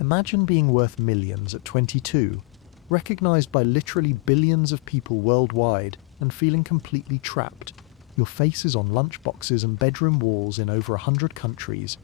Imagine being worth millions at 22, recognized by literally billions of people worldwide, and feeling completely trapped. Your face is on lunchboxes and bedroom walls in over 100 countries.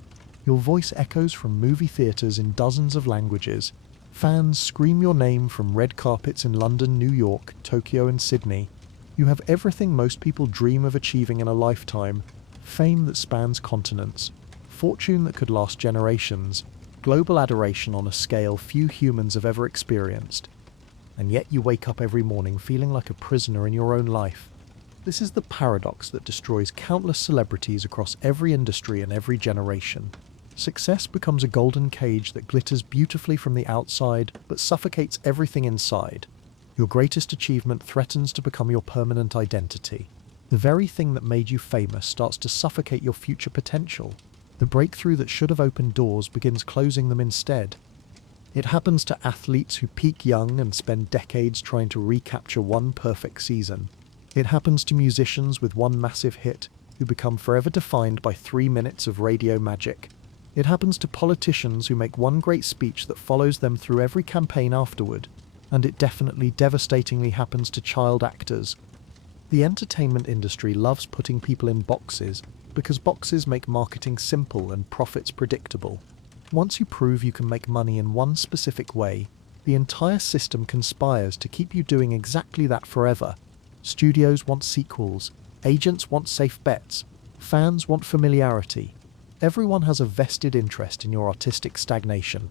Your voice echoes from movie theaters in dozens of languages. Fans scream your name from red carpets in London, New York, Tokyo and Sydney. You have everything most people dream of achieving in a lifetime: fame that spans continents, fortune that could last generations, global adoration on a scale few humans have ever experienced. And yet you wake up every morning feeling like a prisoner in your own life. This is the paradox that destroys countless celebrities across every industry and every generation. Success becomes a golden cage that glitters beautifully from the outside, but suffocates everything inside. Your greatest achievement threatens to become your permanent identity. The very thing that made you famous starts to suffocate your future potential. The breakthrough that should have opened doors begins closing them instead. It happens to athletes who peak young and spend decades trying to recapture one perfect season. It happens to musicians with one massive hit who become forever defined by 3 minutes of radio magic. It happens to politicians who make one great speech that follows them through every campaign afterward. And it definitely, devastatingly happens to child actors. The entertainment industry loves putting people in boxes because boxes make marketing simple and profits predictable. Once you prove you can make money in one specific way, the entire system conspires to keep you doing exactly that forever. Studios want sequels, agents want safe bets, fans want familiarity. Everyone has a vested interest in your artistic stagnation.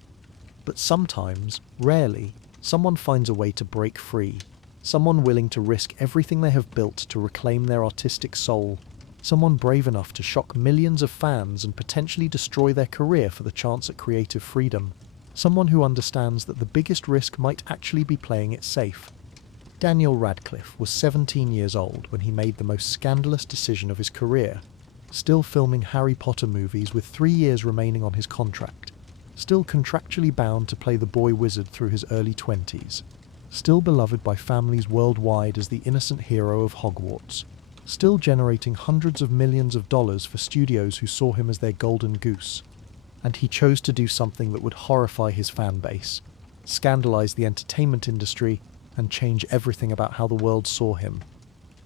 But sometimes, rarely, someone finds a way to break free. Someone willing to risk everything they have built to reclaim their artistic soul. Someone brave enough to shock millions of fans and potentially destroy their career for the chance at creative freedom. Someone who understands that the biggest risk might actually be playing it safe. Daniel Radcliffe was 17 years old when he made the most scandalous decision of his career. Still filming Harry Potter movies with 3 years remaining on his contract. Still contractually bound to play the boy wizard through his early 20s. Still beloved by families worldwide as the innocent hero of Hogwarts. Still generating hundreds of millions of dollars for studios who saw him as their golden goose. And he chose to do something that would horrify his fan base, scandalize the entertainment industry, and change everything about how the world saw him.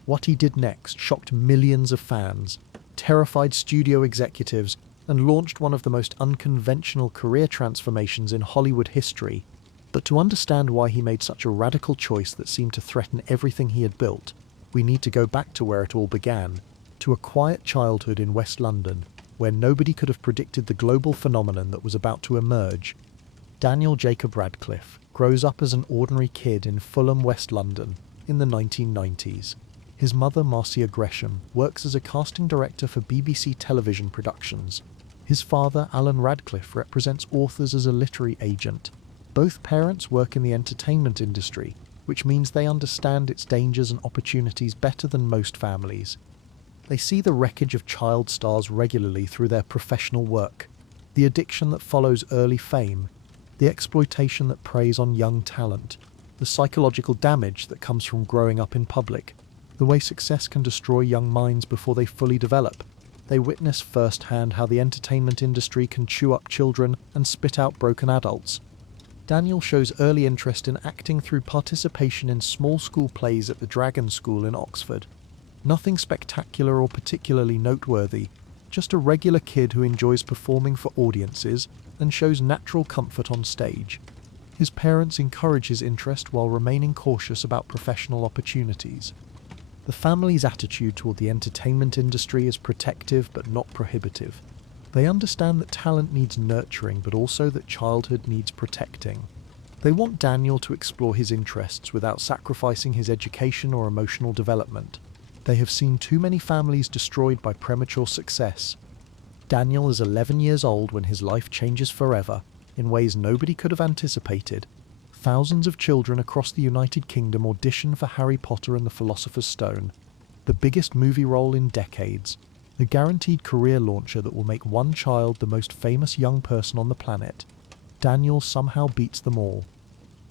What he did next shocked millions of fans, terrified studio executives, and launched one of the most unconventional career transformations in Hollywood history. But to understand why he made such a radical choice that seemed to threaten everything he had built, we need to go back to where it all began, to a quiet childhood in West London, where nobody could have predicted the global phenomenon that was about to emerge. Daniel Jacob Radcliffe grows up as an ordinary kid in Fulham, West London, in the 1990s. His mother, Marcia Gresham, works as a casting director for BBC television productions. His father, Alan Radcliffe, represents authors as a literary agent. Both parents work in the entertainment industry, which means they understand its dangers and opportunities better than most families. They see the wreckage of child stars regularly through their professional work, the addiction that follows early fame, the exploitation that preys on young talent, the psychological damage that comes from growing up in public, the way success can destroy young minds before they fully develop. They witness firsthand how the entertainment industry can chew up children and spit out broken adults. Daniel shows early interest in acting through participation in small school plays at the Dragon School in Oxford. Nothing spectacular or particularly noteworthy, just a regular kid who enjoys performing for audiences and shows natural comfort on stage. His parents encourage his interest while remaining cautious about professional opportunities. The family's attitude toward the entertainment industry is protective but not prohibitive. They understand that talent needs nurturing, but also that childhood needs protecting. They want Daniel to explore his interests without sacrificing his education or emotional development. They have seen too many families destroyed by premature success. Daniel is 11 years old when his life changes forever, in ways nobody could have anticipated. Thousands of children across the United Kingdom audition for Harry Potter and the Philosopher's Stone, the biggest movie role in decades. The guaranteed career launcher that will make one child the most famous young person on the planet. Daniel somehow beats them all.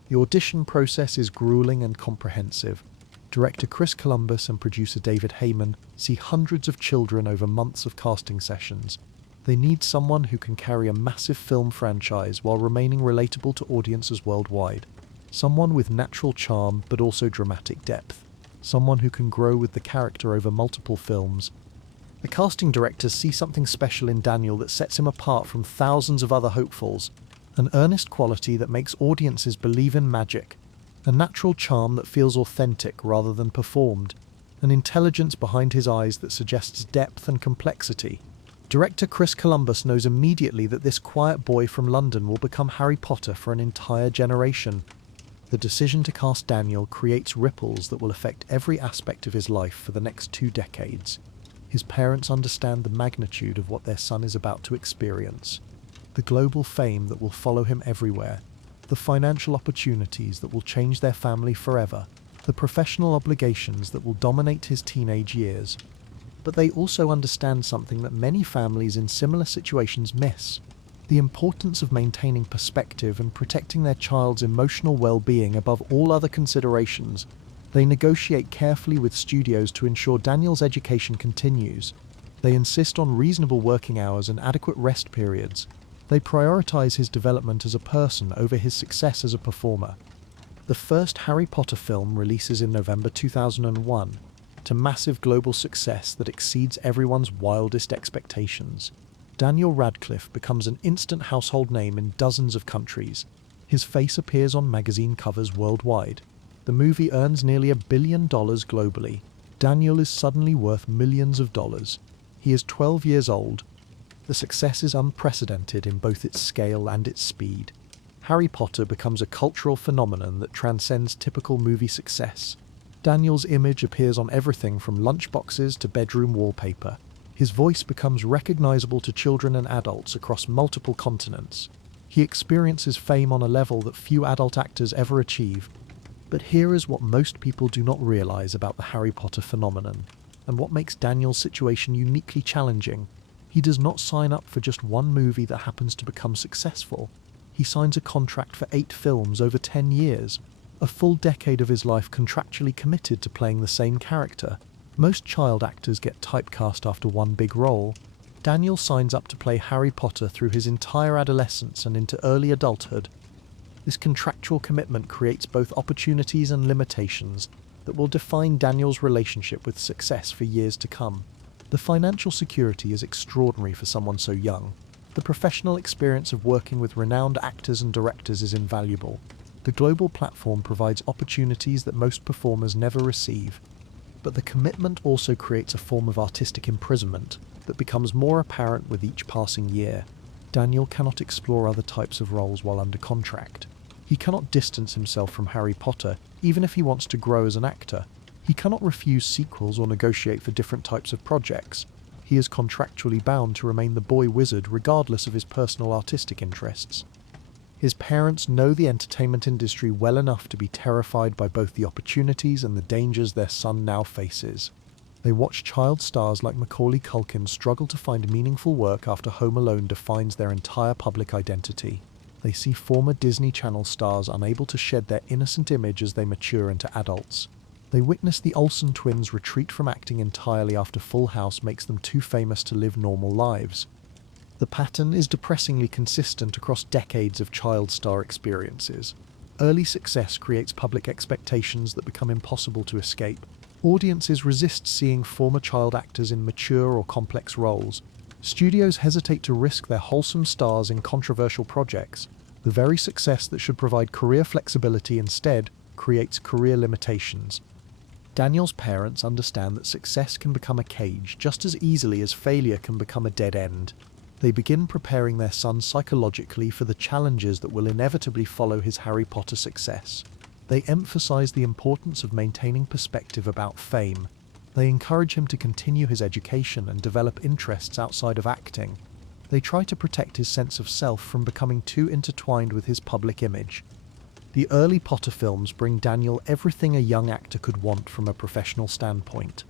The audition process is grueling and comprehensive. Director Chris Columbus and producer David Heyman see hundreds of children over months of casting sessions. They need someone who can carry a massive film franchise while remaining relatable to audiences worldwide. Someone with natural charm but also dramatic depth. Someone who can grow with the character over multiple films. The casting directors see something special in Daniel that sets him apart from thousands of other hopefuls. An earnest quality that makes audiences believe in magic. A natural charm that feels authentic rather than performed. An intelligence behind his eyes that suggests depth and complexity. Director Chris Columbus knows immediately that this quiet boy from London will become Harry Potter for an entire generation. The decision to cast Daniel creates ripples that will affect every aspect of his life for the next 2 decades. His parents understand the magnitude of what their son is about to experience. The global fame that will follow him everywhere. The financial opportunities that will change their family forever. The professional obligations that will dominate his teenage years. But they also understand something that many families in similar situations miss. The importance of maintaining perspective and protecting their child's emotional well-being above all other considerations. They negotiate carefully with studios to ensure Daniel's education continues. They insist on reasonable working hours and adequate rest periods. They prioritize his development as a person over his success as a performer. The first Harry Potter film releases in November 2001, to massive global success that exceeds everyone's wildest expectations. Daniel Radcliffe becomes an instant household name in dozens of countries. His face appears on magazine covers worldwide. The movie earns nearly $1 billion globally. Daniel is suddenly worth millions of dollars. He is 12 years old. The success is unprecedented in both its scale and its speed. Harry Potter becomes a cultural phenomenon that transcends typical movie success. Daniel's image appears on everything from lunchboxes to bedroom wallpaper. His voice becomes recognizable to children and adults across multiple continents. He experiences fame on a level that few adult actors ever achieve. But here is what most people do not realize about the Harry Potter phenomenon, and what makes Daniel's situation uniquely challenging. He does not sign up for just one movie that happens to become successful. He signs a contract for 8 films over 10 years, a full decade of his life contractually committed to playing the same character. Most child actors get typecast after one big role. Daniel signs up to play Harry Potter through his entire adolescence and into early adulthood. This contractual commitment creates both opportunities and limitations that will define Daniel's relationship with success for years to come. The financial security is extraordinary for someone so young. The professional experience of working with renowned actors and directors is invaluable. The global platform provides opportunities that most performers never receive. But the commitment also creates a form of artistic imprisonment that becomes more apparent with each passing year. Daniel cannot explore other types of roles while under contract. He cannot distance himself from Harry Potter, even if he wants to grow as an actor. He cannot refuse sequels or negotiate for different types of projects. He is contractually bound to remain the boy wizard regardless of his personal artistic interests. His parents know the entertainment industry well enough to be terrified by both the opportunities and the dangers their son now faces. They watch child stars like Macaulay Culkin struggle to find meaningful work after Home Alone defines their entire public identity. They see former Disney Channel stars unable to shed their innocent image as they mature into adults. They witness the Olsen twins retreat from acting entirely after Full House makes them too famous to live normal lives. The pattern is depressingly consistent across decades of child star experiences. Early success creates public expectations that become impossible to escape. Audiences resist seeing former child actors in mature or complex roles. Studios hesitate to risk their wholesome stars in controversial projects. The very success that should provide career flexibility instead creates career limitations. Daniel's parents understand that success can become a cage just as easily as failure can become a dead end. They begin preparing their son psychologically for the challenges that will inevitably follow his Harry Potter success. They emphasize the importance of maintaining perspective about fame. They encourage him to continue his education and develop interests outside of acting. They try to protect his sense of self from becoming too intertwined with his public image. The early Potter films bring Daniel everything a young actor could want from a professional standpoint.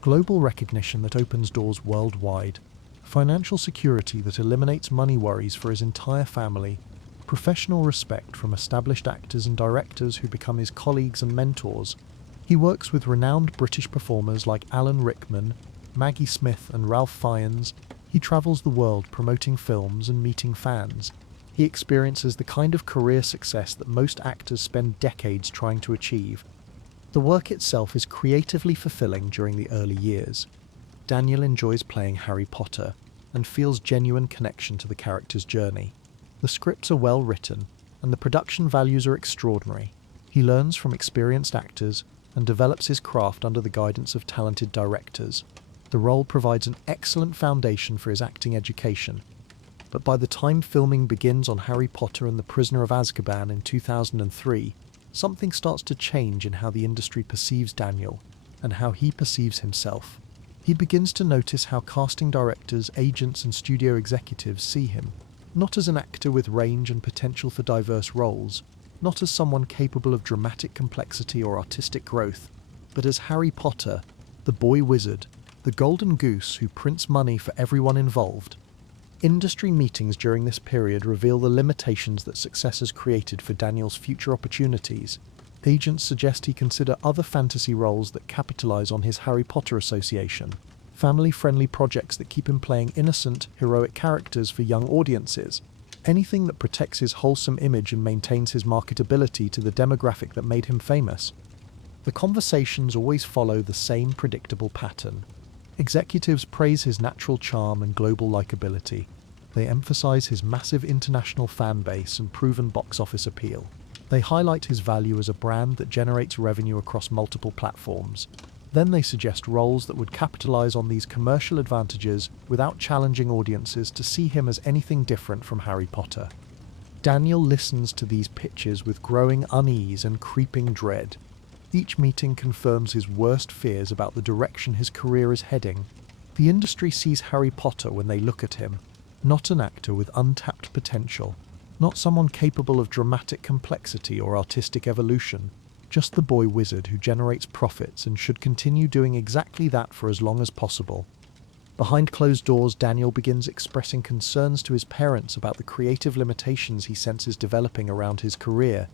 Global recognition that opens doors worldwide. Financial security that eliminates money worries for his entire family. Professional respect from established actors and directors who become his colleagues and mentors. He works with renowned British performers like Alan Rickman, Maggie Smith and Ralph Fiennes. He travels the world promoting films and meeting fans. He experiences the kind of career success that most actors spend decades trying to achieve. The work itself is creatively fulfilling during the early years. Daniel enjoys playing Harry Potter and feels genuine connection to the character's journey. The scripts are well written, and the production values are extraordinary. He learns from experienced actors and develops his craft under the guidance of talented directors. The role provides an excellent foundation for his acting education. But by the time filming begins on Harry Potter and the Prisoner of Azkaban in 2003, something starts to change in how the industry perceives Daniel and how he perceives himself. He begins to notice how casting directors, agents, and studio executives see him, not as an actor with range and potential for diverse roles, not as someone capable of dramatic complexity or artistic growth, but as Harry Potter, the boy wizard, the golden goose who prints money for everyone involved. Industry meetings during this period reveal the limitations that success has created for Daniel's future opportunities. Agents suggest he consider other fantasy roles that capitalize on his Harry Potter association, family-friendly projects that keep him playing innocent, heroic characters for young audiences, anything that protects his wholesome image and maintains his marketability to the demographic that made him famous. The conversations always follow the same predictable pattern. Executives praise his natural charm and global likability. They emphasize his massive international fan base and proven box office appeal. They highlight his value as a brand that generates revenue across multiple platforms. Then they suggest roles that would capitalize on these commercial advantages without challenging audiences to see him as anything different from Harry Potter. Daniel listens to these pitches with growing unease and creeping dread. Each meeting confirms his worst fears about the direction his career is heading. The industry sees Harry Potter when they look at him, not an actor with untapped potential, not someone capable of dramatic complexity or artistic evolution, just the boy wizard who generates profits and should continue doing exactly that for as long as possible. Behind closed doors, Daniel begins expressing concerns to his parents about the creative limitations he senses developing around his career.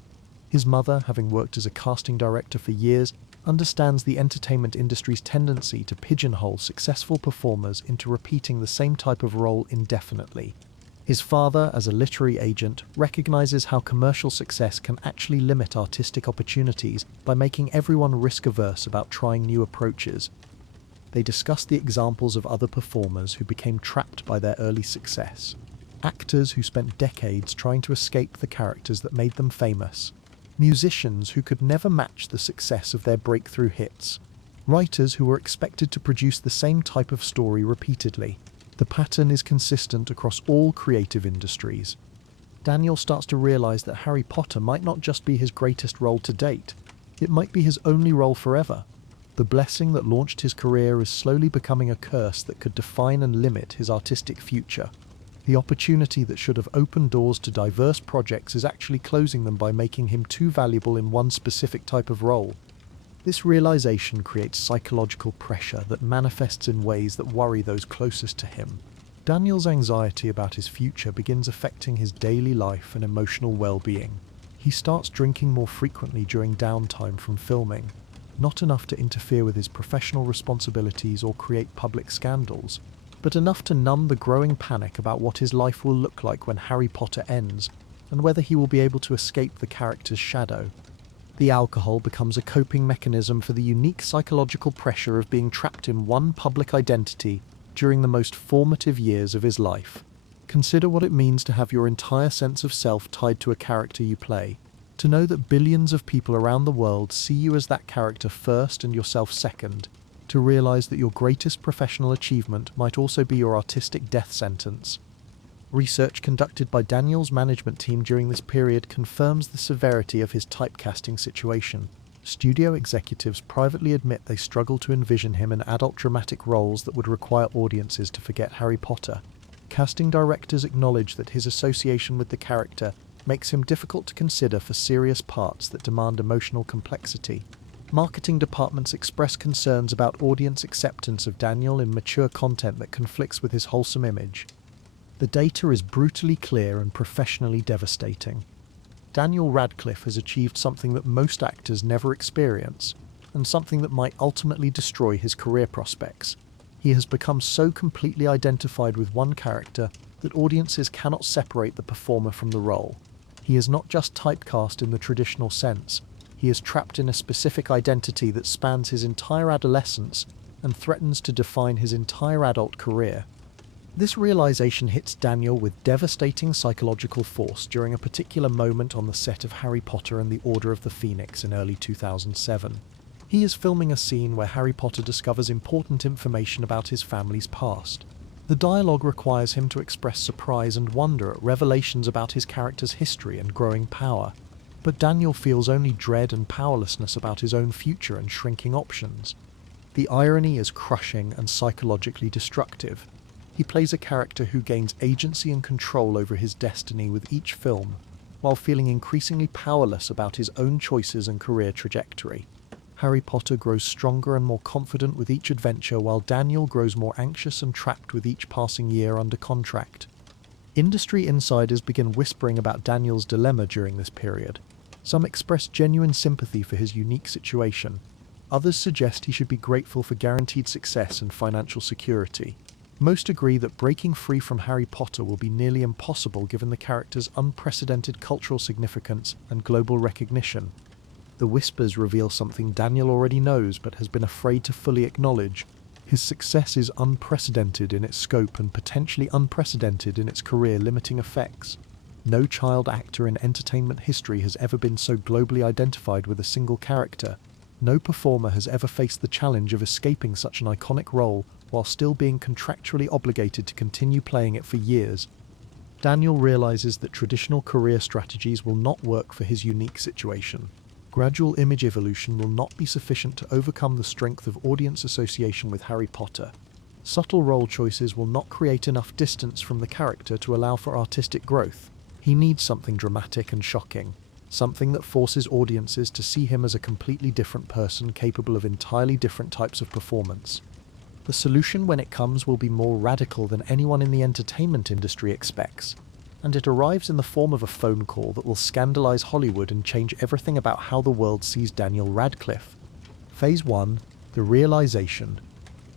His mother, having worked as a casting director for years, understands the entertainment industry's tendency to pigeonhole successful performers into repeating the same type of role indefinitely. His father, as a literary agent, recognizes how commercial success can actually limit artistic opportunities by making everyone risk-averse about trying new approaches. They discuss the examples of other performers who became trapped by their early success. Actors who spent decades trying to escape the characters that made them famous. Musicians who could never match the success of their breakthrough hits. Writers who were expected to produce the same type of story repeatedly. The pattern is consistent across all creative industries. Daniel starts to realize that Harry Potter might not just be his greatest role to date. It might be his only role forever. The blessing that launched his career is slowly becoming a curse that could define and limit his artistic future. The opportunity that should have opened doors to diverse projects is actually closing them by making him too valuable in one specific type of role. This realization creates psychological pressure that manifests in ways that worry those closest to him. Daniel's anxiety about his future begins affecting his daily life and emotional well-being. He starts drinking more frequently during downtime from filming, not enough to interfere with his professional responsibilities or create public scandals, but enough to numb the growing panic about what his life will look like when Harry Potter ends, and whether he will be able to escape the character's shadow. The alcohol becomes a coping mechanism for the unique psychological pressure of being trapped in one public identity during the most formative years of his life. Consider what it means to have your entire sense of self tied to a character you play, to know that billions of people around the world see you as that character first and yourself second, to realize that your greatest professional achievement might also be your artistic death sentence. Research conducted by Daniel's management team during this period confirms the severity of his typecasting situation. Studio executives privately admit they struggle to envision him in adult dramatic roles that would require audiences to forget Harry Potter. Casting directors acknowledge that his association with the character makes him difficult to consider for serious parts that demand emotional complexity. Marketing departments express concerns about audience acceptance of Daniel in mature content that conflicts with his wholesome image. The data is brutally clear and professionally devastating. Daniel Radcliffe has achieved something that most actors never experience, and something that might ultimately destroy his career prospects. He has become so completely identified with one character that audiences cannot separate the performer from the role. He is not just typecast in the traditional sense, he is trapped in a specific identity that spans his entire adolescence and threatens to define his entire adult career. This realization hits Daniel with devastating psychological force during a particular moment on the set of Harry Potter and the Order of the Phoenix in early 2007. He is filming a scene where Harry Potter discovers important information about his family's past. The dialogue requires him to express surprise and wonder at revelations about his character's history and growing power, but Daniel feels only dread and powerlessness about his own future and shrinking options. The irony is crushing and psychologically destructive. He plays a character who gains agency and control over his destiny with each film, while feeling increasingly powerless about his own choices and career trajectory. Harry Potter grows stronger and more confident with each adventure, while Daniel grows more anxious and trapped with each passing year under contract. Industry insiders begin whispering about Daniel's dilemma during this period. Some express genuine sympathy for his unique situation. Others suggest he should be grateful for guaranteed success and financial security. Most agree that breaking free from Harry Potter will be nearly impossible given the character's unprecedented cultural significance and global recognition. The whispers reveal something Daniel already knows but has been afraid to fully acknowledge. His success is unprecedented in its scope and potentially unprecedented in its career-limiting effects. No child actor in entertainment history has ever been so globally identified with a single character. No performer has ever faced the challenge of escaping such an iconic role while still being contractually obligated to continue playing it for years. Daniel realizes that traditional career strategies will not work for his unique situation. Gradual image evolution will not be sufficient to overcome the strength of audience association with Harry Potter. Subtle role choices will not create enough distance from the character to allow for artistic growth. He needs something dramatic and shocking, something that forces audiences to see him as a completely different person capable of entirely different types of performance. The solution when it comes will be more radical than anyone in the entertainment industry expects, and it arrives in the form of a phone call that will scandalize Hollywood and change everything about how the world sees Daniel Radcliffe. Phase 1. The realization.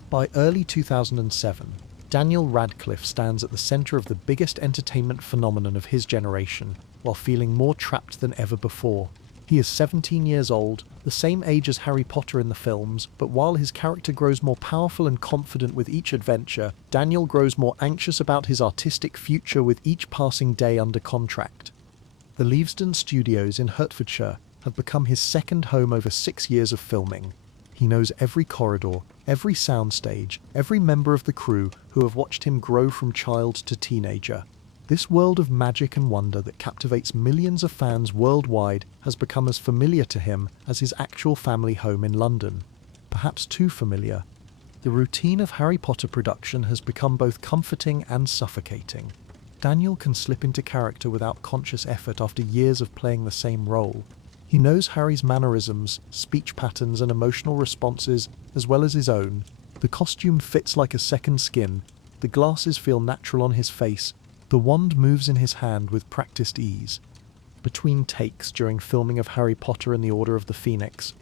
By early 2007, Daniel Radcliffe stands at the center of the biggest entertainment phenomenon of his generation, while feeling more trapped than ever before. He is 17 years old, the same age as Harry Potter in the films, but while his character grows more powerful and confident with each adventure, Daniel grows more anxious about his artistic future with each passing day under contract. The Leavesden Studios in Hertfordshire have become his second home over 6 years of filming. He knows every corridor, every soundstage, every member of the crew who have watched him grow from child to teenager. This world of magic and wonder that captivates millions of fans worldwide has become as familiar to him as his actual family home in London. Perhaps too familiar. The routine of Harry Potter production has become both comforting and suffocating. Daniel can slip into character without conscious effort after years of playing the same role. He knows Harry's mannerisms, speech patterns and emotional responses as well as his own. The costume fits like a second skin, the glasses feel natural on his face, the wand moves in his hand with practiced ease. Between takes during filming of Harry Potter and the Order of the Phoenix,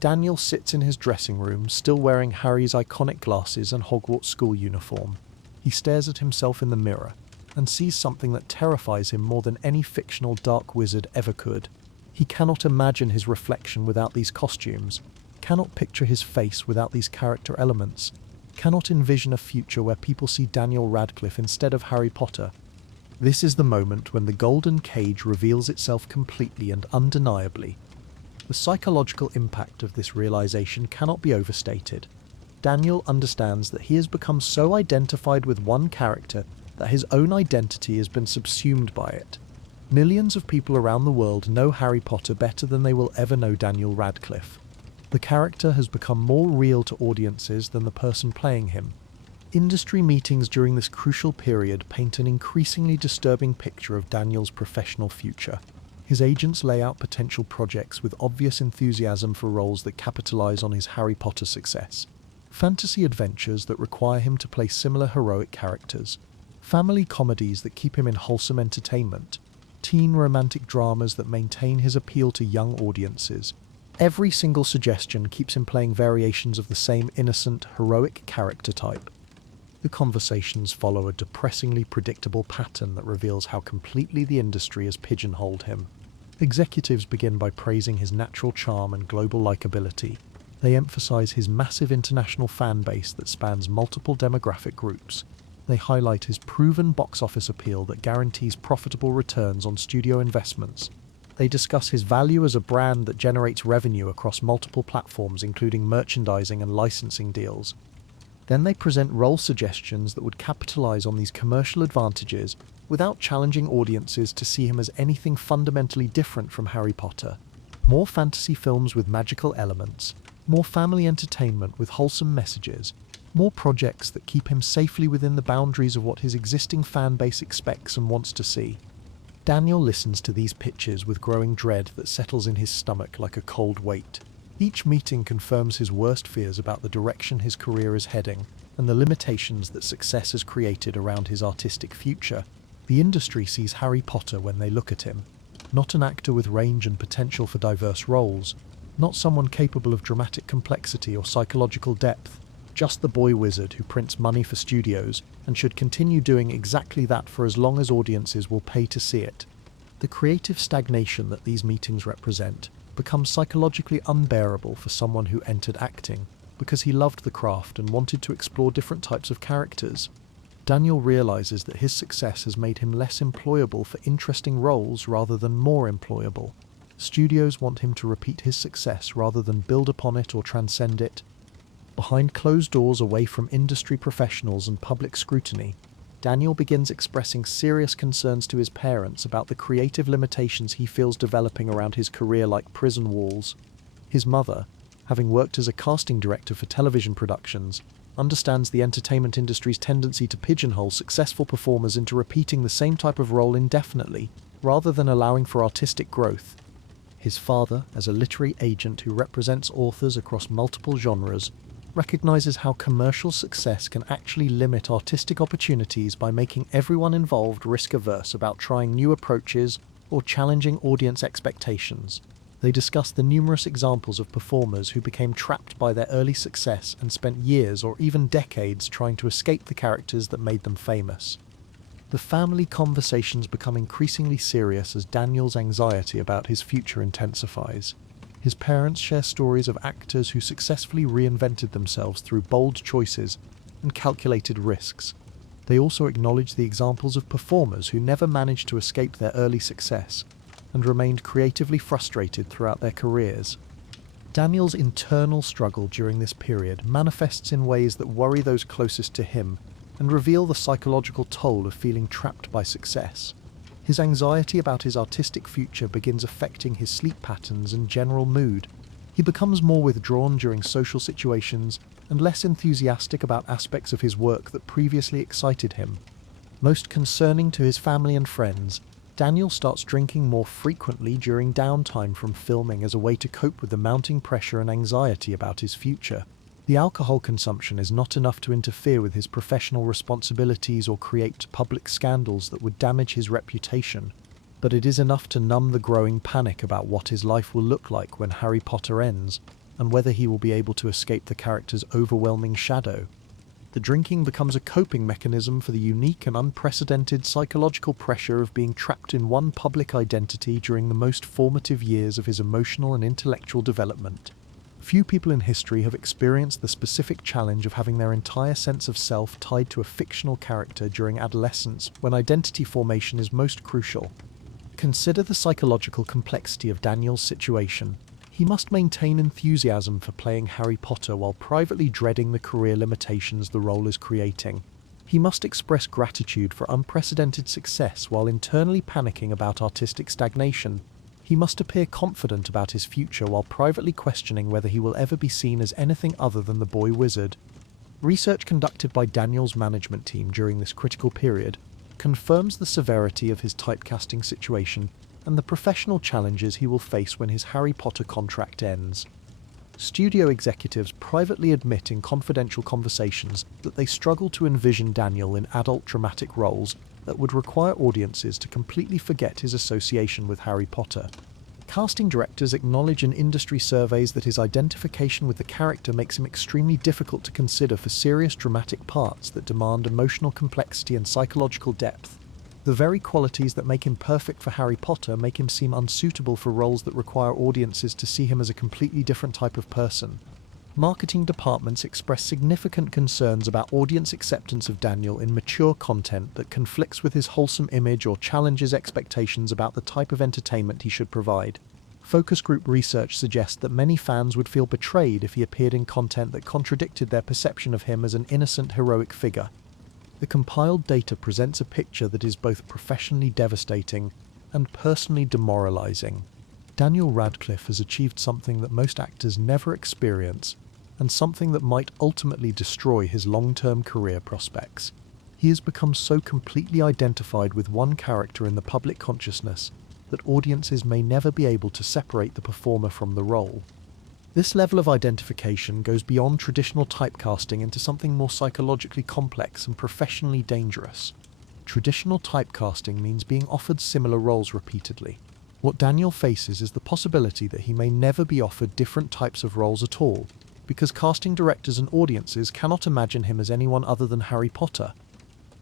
Daniel sits in his dressing room, still wearing Harry's iconic glasses and Hogwarts school uniform. He stares at himself in the mirror and sees something that terrifies him more than any fictional dark wizard ever could. He cannot imagine his reflection without these costumes, cannot picture his face without these character elements, cannot envision a future where people see Daniel Radcliffe instead of Harry Potter. This is the moment when the golden cage reveals itself completely and undeniably. The psychological impact of this realization cannot be overstated. Daniel understands that he has become so identified with one character that his own identity has been subsumed by it. Millions of people around the world know Harry Potter better than they will ever know Daniel Radcliffe. The character has become more real to audiences than the person playing him. Industry meetings during this crucial period paint an increasingly disturbing picture of Daniel's professional future. His agents lay out potential projects with obvious enthusiasm for roles that capitalize on his Harry Potter success. Fantasy adventures that require him to play similar heroic characters. Family comedies that keep him in wholesome entertainment. Teen romantic dramas that maintain his appeal to young audiences. Every single suggestion keeps him playing variations of the same innocent, heroic character type. The conversations follow a depressingly predictable pattern that reveals how completely the industry has pigeonholed him. Executives begin by praising his natural charm and global likability. They emphasize his massive international fan base that spans multiple demographic groups. They highlight his proven box office appeal that guarantees profitable returns on studio investments. They discuss his value as a brand that generates revenue across multiple platforms, including merchandising and licensing deals. Then they present role suggestions that would capitalize on these commercial advantages without challenging audiences to see him as anything fundamentally different from Harry Potter. More fantasy films with magical elements, more family entertainment with wholesome messages, more projects that keep him safely within the boundaries of what his existing fan base expects and wants to see. Daniel listens to these pitches with growing dread that settles in his stomach like a cold weight. Each meeting confirms his worst fears about the direction his career is heading and the limitations that success has created around his artistic future. The industry sees Harry Potter when they look at him, not an actor with range and potential for diverse roles, not someone capable of dramatic complexity or psychological depth, just the boy wizard who prints money for studios and should continue doing exactly that for as long as audiences will pay to see it. The creative stagnation that these meetings represent becomes psychologically unbearable for someone who entered acting because he loved the craft and wanted to explore different types of characters. Daniel realizes that his success has made him less employable for interesting roles rather than more employable. Studios want him to repeat his success rather than build upon it or transcend it. Behind closed doors, away from industry professionals and public scrutiny, Daniel begins expressing serious concerns to his parents about the creative limitations he feels developing around his career like prison walls. His mother, having worked as a casting director for television productions, understands the entertainment industry's tendency to pigeonhole successful performers into repeating the same type of role indefinitely, rather than allowing for artistic growth. His father, as a literary agent who represents authors across multiple genres, recognizes how commercial success can actually limit artistic opportunities by making everyone involved risk-averse about trying new approaches or challenging audience expectations. They discuss the numerous examples of performers who became trapped by their early success and spent years or even decades trying to escape the characters that made them famous. The family conversations become increasingly serious as Daniel's anxiety about his future intensifies. His parents share stories of actors who successfully reinvented themselves through bold choices and calculated risks. They also acknowledge the examples of performers who never managed to escape their early success and remained creatively frustrated throughout their careers. Daniel's internal struggle during this period manifests in ways that worry those closest to him and reveal the psychological toll of feeling trapped by success. His anxiety about his artistic future begins affecting his sleep patterns and general mood. He becomes more withdrawn during social situations and less enthusiastic about aspects of his work that previously excited him. Most concerning to his family and friends, Daniel starts drinking more frequently during downtime from filming as a way to cope with the mounting pressure and anxiety about his future. The alcohol consumption is not enough to interfere with his professional responsibilities or create public scandals that would damage his reputation, but it is enough to numb the growing panic about what his life will look like when Harry Potter ends, and whether he will be able to escape the character's overwhelming shadow. The drinking becomes a coping mechanism for the unique and unprecedented psychological pressure of being trapped in one public identity during the most formative years of his emotional and intellectual development. Few people in history have experienced the specific challenge of having their entire sense of self tied to a fictional character during adolescence, when identity formation is most crucial. Consider the psychological complexity of Daniel's situation. He must maintain enthusiasm for playing Harry Potter while privately dreading the career limitations the role is creating. He must express gratitude for unprecedented success while internally panicking about artistic stagnation. He must appear confident about his future while privately questioning whether he will ever be seen as anything other than the boy wizard. Research conducted by Daniel's management team during this critical period confirms the severity of his typecasting situation and the professional challenges he will face when his Harry Potter contract ends. Studio executives privately admit in confidential conversations that they struggle to envision Daniel in adult dramatic roles that would require audiences to completely forget his association with Harry Potter. Casting directors acknowledge in industry surveys that his identification with the character makes him extremely difficult to consider for serious dramatic parts that demand emotional complexity and psychological depth. The very qualities that make him perfect for Harry Potter make him seem unsuitable for roles that require audiences to see him as a completely different type of person. Marketing departments express significant concerns about audience acceptance of Daniel in mature content that conflicts with his wholesome image or challenges expectations about the type of entertainment he should provide. Focus group research suggests that many fans would feel betrayed if he appeared in content that contradicted their perception of him as an innocent, heroic figure. The compiled data presents a picture that is both professionally devastating and personally demoralizing. Daniel Radcliffe has achieved something that most actors never experience, and something that might ultimately destroy his long-term career prospects. He has become so completely identified with one character in the public consciousness that audiences may never be able to separate the performer from the role. This level of identification goes beyond traditional typecasting into something more psychologically complex and professionally dangerous. Traditional typecasting means being offered similar roles repeatedly. What Daniel faces is the possibility that he may never be offered different types of roles at all, because casting directors and audiences cannot imagine him as anyone other than Harry Potter.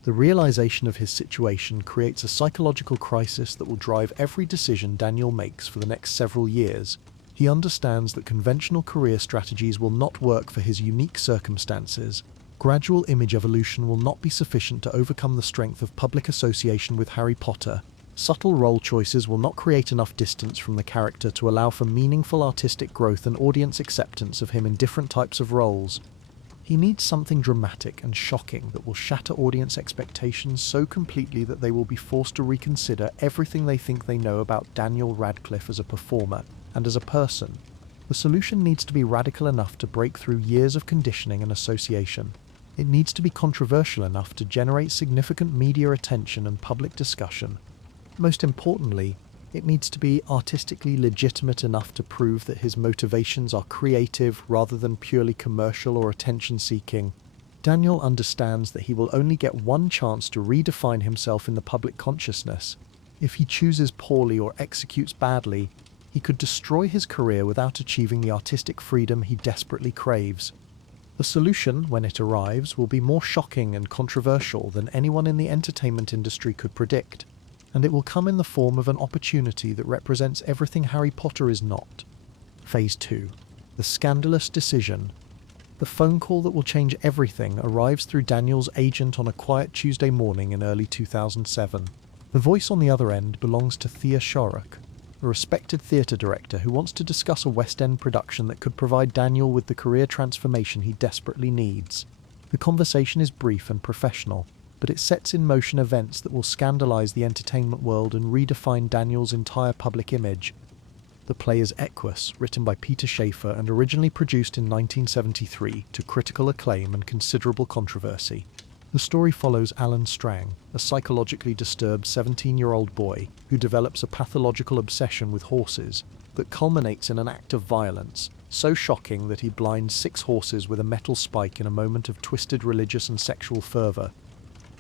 The realization of his situation creates a psychological crisis that will drive every decision Daniel makes for the next several years. He understands that conventional career strategies will not work for his unique circumstances. Gradual image evolution will not be sufficient to overcome the strength of public association with Harry Potter. Subtle role choices will not create enough distance from the character to allow for meaningful artistic growth and audience acceptance of him in different types of roles. He needs something dramatic and shocking that will shatter audience expectations so completely that they will be forced to reconsider everything they think they know about Daniel Radcliffe as a performer and as a person. The solution needs to be radical enough to break through years of conditioning and association. It needs to be controversial enough to generate significant media attention and public discussion. Most importantly, it needs to be artistically legitimate enough to prove that his motivations are creative rather than purely commercial or attention-seeking. Daniel understands that he will only get one chance to redefine himself in the public consciousness. If he chooses poorly or executes badly, he could destroy his career without achieving the artistic freedom he desperately craves. The solution, when it arrives, will be more shocking and controversial than anyone in the entertainment industry could predict. And it will come in the form of an opportunity that represents everything Harry Potter is not. Phase 2. The scandalous decision. The phone call that will change everything arrives through Daniel's agent on a quiet Tuesday morning in early 2007. The voice on the other end belongs to Thea Sharrock, a respected theatre director who wants to discuss a West End production that could provide Daniel with the career transformation he desperately needs. The conversation is brief and professional, but it sets in motion events that will scandalize the entertainment world and redefine Daniel's entire public image. The play is Equus, written by Peter Shaffer and originally produced in 1973 to critical acclaim and considerable controversy. The story follows Alan Strang, a psychologically disturbed 17-year-old boy who develops a pathological obsession with horses that culminates in an act of violence so shocking that he blinds 6 horses with a metal spike in a moment of twisted religious and sexual fervor.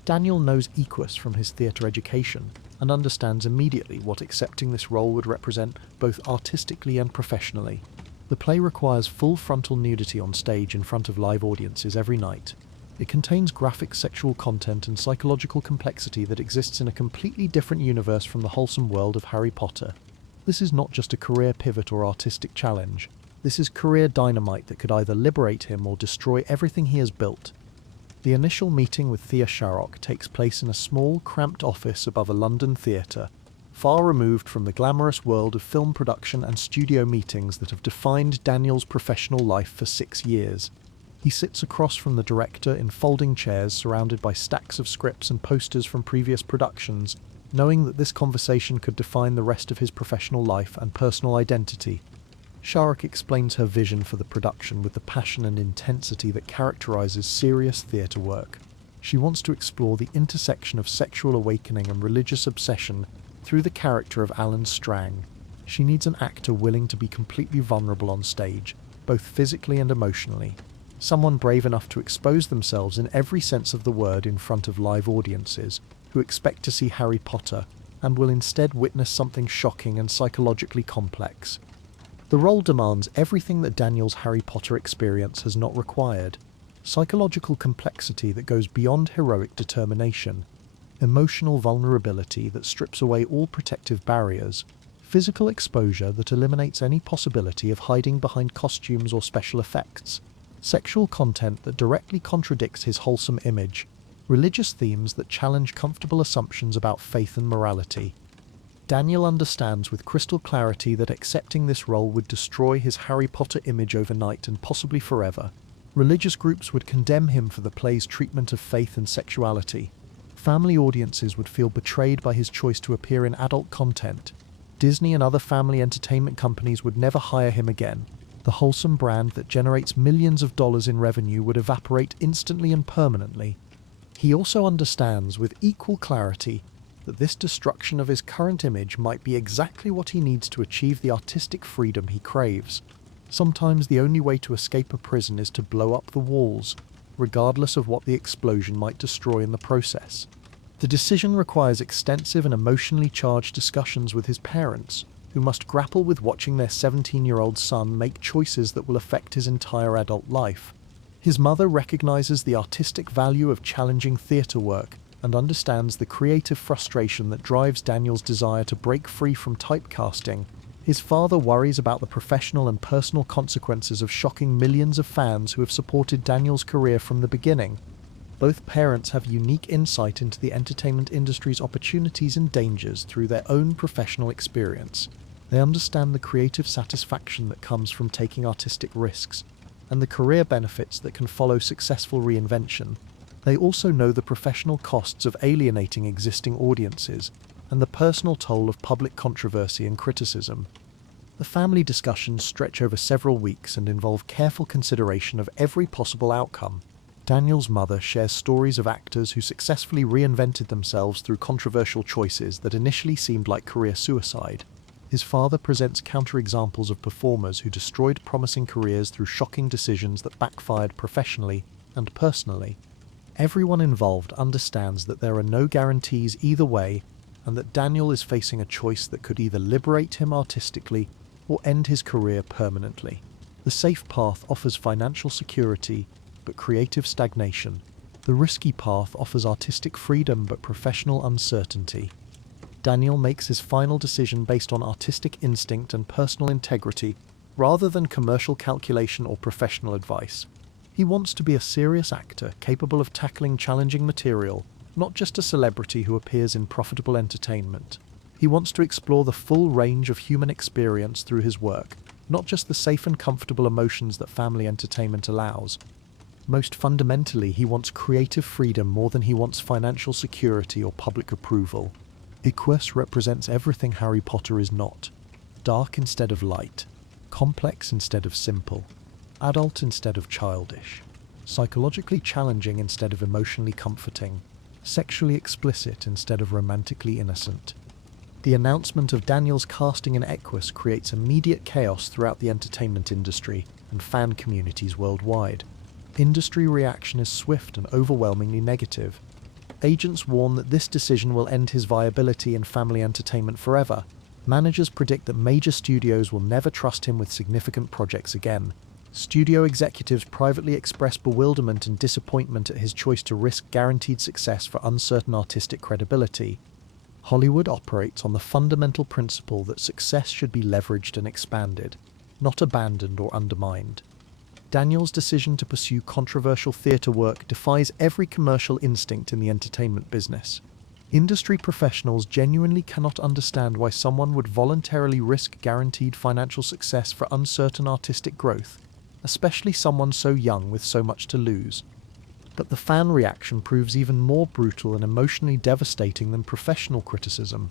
Daniel knows Equus from his theatre education and understands immediately what accepting this role would represent both artistically and professionally. The play requires full frontal nudity on stage in front of live audiences every night. It contains graphic sexual content and psychological complexity that exists in a completely different universe from the wholesome world of Harry Potter. This is not just a career pivot or artistic challenge. This is career dynamite that could either liberate him or destroy everything he has built. The initial meeting with Thea Sharrock takes place in a small, cramped office above a London theatre, far removed from the glamorous world of film production and studio meetings that have defined Daniel's professional life for 6 years. He sits across from the director in folding chairs surrounded by stacks of scripts and posters from previous productions, knowing that this conversation could define the rest of his professional life and personal identity. Sharrock explains her vision for the production with the passion and intensity that characterizes serious theatre work. She wants to explore the intersection of sexual awakening and religious obsession through the character of Alan Strang. She needs an actor willing to be completely vulnerable on stage, both physically and emotionally. Someone brave enough to expose themselves in every sense of the word in front of live audiences, who expect to see Harry Potter, and will instead witness something shocking and psychologically complex. The role demands everything that Daniel's Harry Potter experience has not required: psychological complexity that goes beyond heroic determination, emotional vulnerability that strips away all protective barriers, physical exposure that eliminates any possibility of hiding behind costumes or special effects, sexual content that directly contradicts his wholesome image, religious themes that challenge comfortable assumptions about faith and morality. Daniel understands with crystal clarity that accepting this role would destroy his Harry Potter image overnight and possibly forever. Religious groups would condemn him for the play's treatment of faith and sexuality. Family audiences would feel betrayed by his choice to appear in adult content. Disney and other family entertainment companies would never hire him again. The wholesome brand that generates millions of dollars in revenue would evaporate instantly and permanently. He also understands with equal clarity that this destruction of his current image might be exactly what he needs to achieve the artistic freedom he craves. Sometimes the only way to escape a prison is to blow up the walls, regardless of what the explosion might destroy in the process. The decision requires extensive and emotionally charged discussions with his parents, who must grapple with watching their 17-year-old son make choices that will affect his entire adult life. His mother recognizes the artistic value of challenging theatre work and understands the creative frustration that drives Daniel's desire to break free from typecasting. His father worries about the professional and personal consequences of shocking millions of fans who have supported Daniel's career from the beginning. Both parents have unique insight into the entertainment industry's opportunities and dangers through their own professional experience. They understand the creative satisfaction that comes from taking artistic risks, and the career benefits that can follow successful reinvention. They also know the professional costs of alienating existing audiences, and the personal toll of public controversy and criticism. The family discussions stretch over several weeks and involve careful consideration of every possible outcome. Daniel's mother shares stories of actors who successfully reinvented themselves through controversial choices that initially seemed like career suicide. His father presents counterexamples of performers who destroyed promising careers through shocking decisions that backfired professionally and personally. Everyone involved understands that there are no guarantees either way, and that Daniel is facing a choice that could either liberate him artistically or end his career permanently. The safe path offers financial security, but creative stagnation. The risky path offers artistic freedom, but professional uncertainty. Daniel makes his final decision based on artistic instinct and personal integrity, rather than commercial calculation or professional advice. He wants to be a serious actor, capable of tackling challenging material, not just a celebrity who appears in profitable entertainment. He wants to explore the full range of human experience through his work, not just the safe and comfortable emotions that family entertainment allows. Most fundamentally, he wants creative freedom more than he wants financial security or public approval. Equus represents everything Harry Potter is not: dark instead of light, complex instead of simple, adult instead of childish, psychologically challenging instead of emotionally comforting, sexually explicit instead of romantically innocent. The announcement of Daniel's casting in Equus creates immediate chaos throughout the entertainment industry and fan communities worldwide. Industry reaction is swift and overwhelmingly negative. Agents warn that this decision will end his viability in family entertainment forever. Managers predict that major studios will never trust him with significant projects again. Studio executives privately express bewilderment and disappointment at his choice to risk guaranteed success for uncertain artistic credibility. Hollywood operates on the fundamental principle that success should be leveraged and expanded, not abandoned or undermined. Daniel's decision to pursue controversial theatre work defies every commercial instinct in the entertainment business. Industry professionals genuinely cannot understand why someone would voluntarily risk guaranteed financial success for uncertain artistic growth, especially someone so young with so much to lose. But the fan reaction proves even more brutal and emotionally devastating than professional criticism.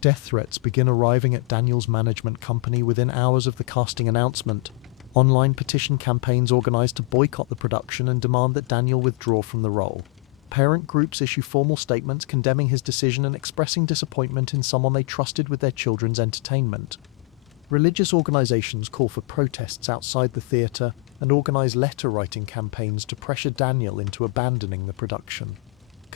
Death threats begin arriving at Daniel's management company within hours of the casting announcement. Online petition campaigns organize to boycott the production and demand that Daniel withdraw from the role. Parent groups issue formal statements condemning his decision and expressing disappointment in someone they trusted with their children's entertainment. Religious organizations call for protests outside the theatre and organize letter-writing campaigns to pressure Daniel into abandoning the production.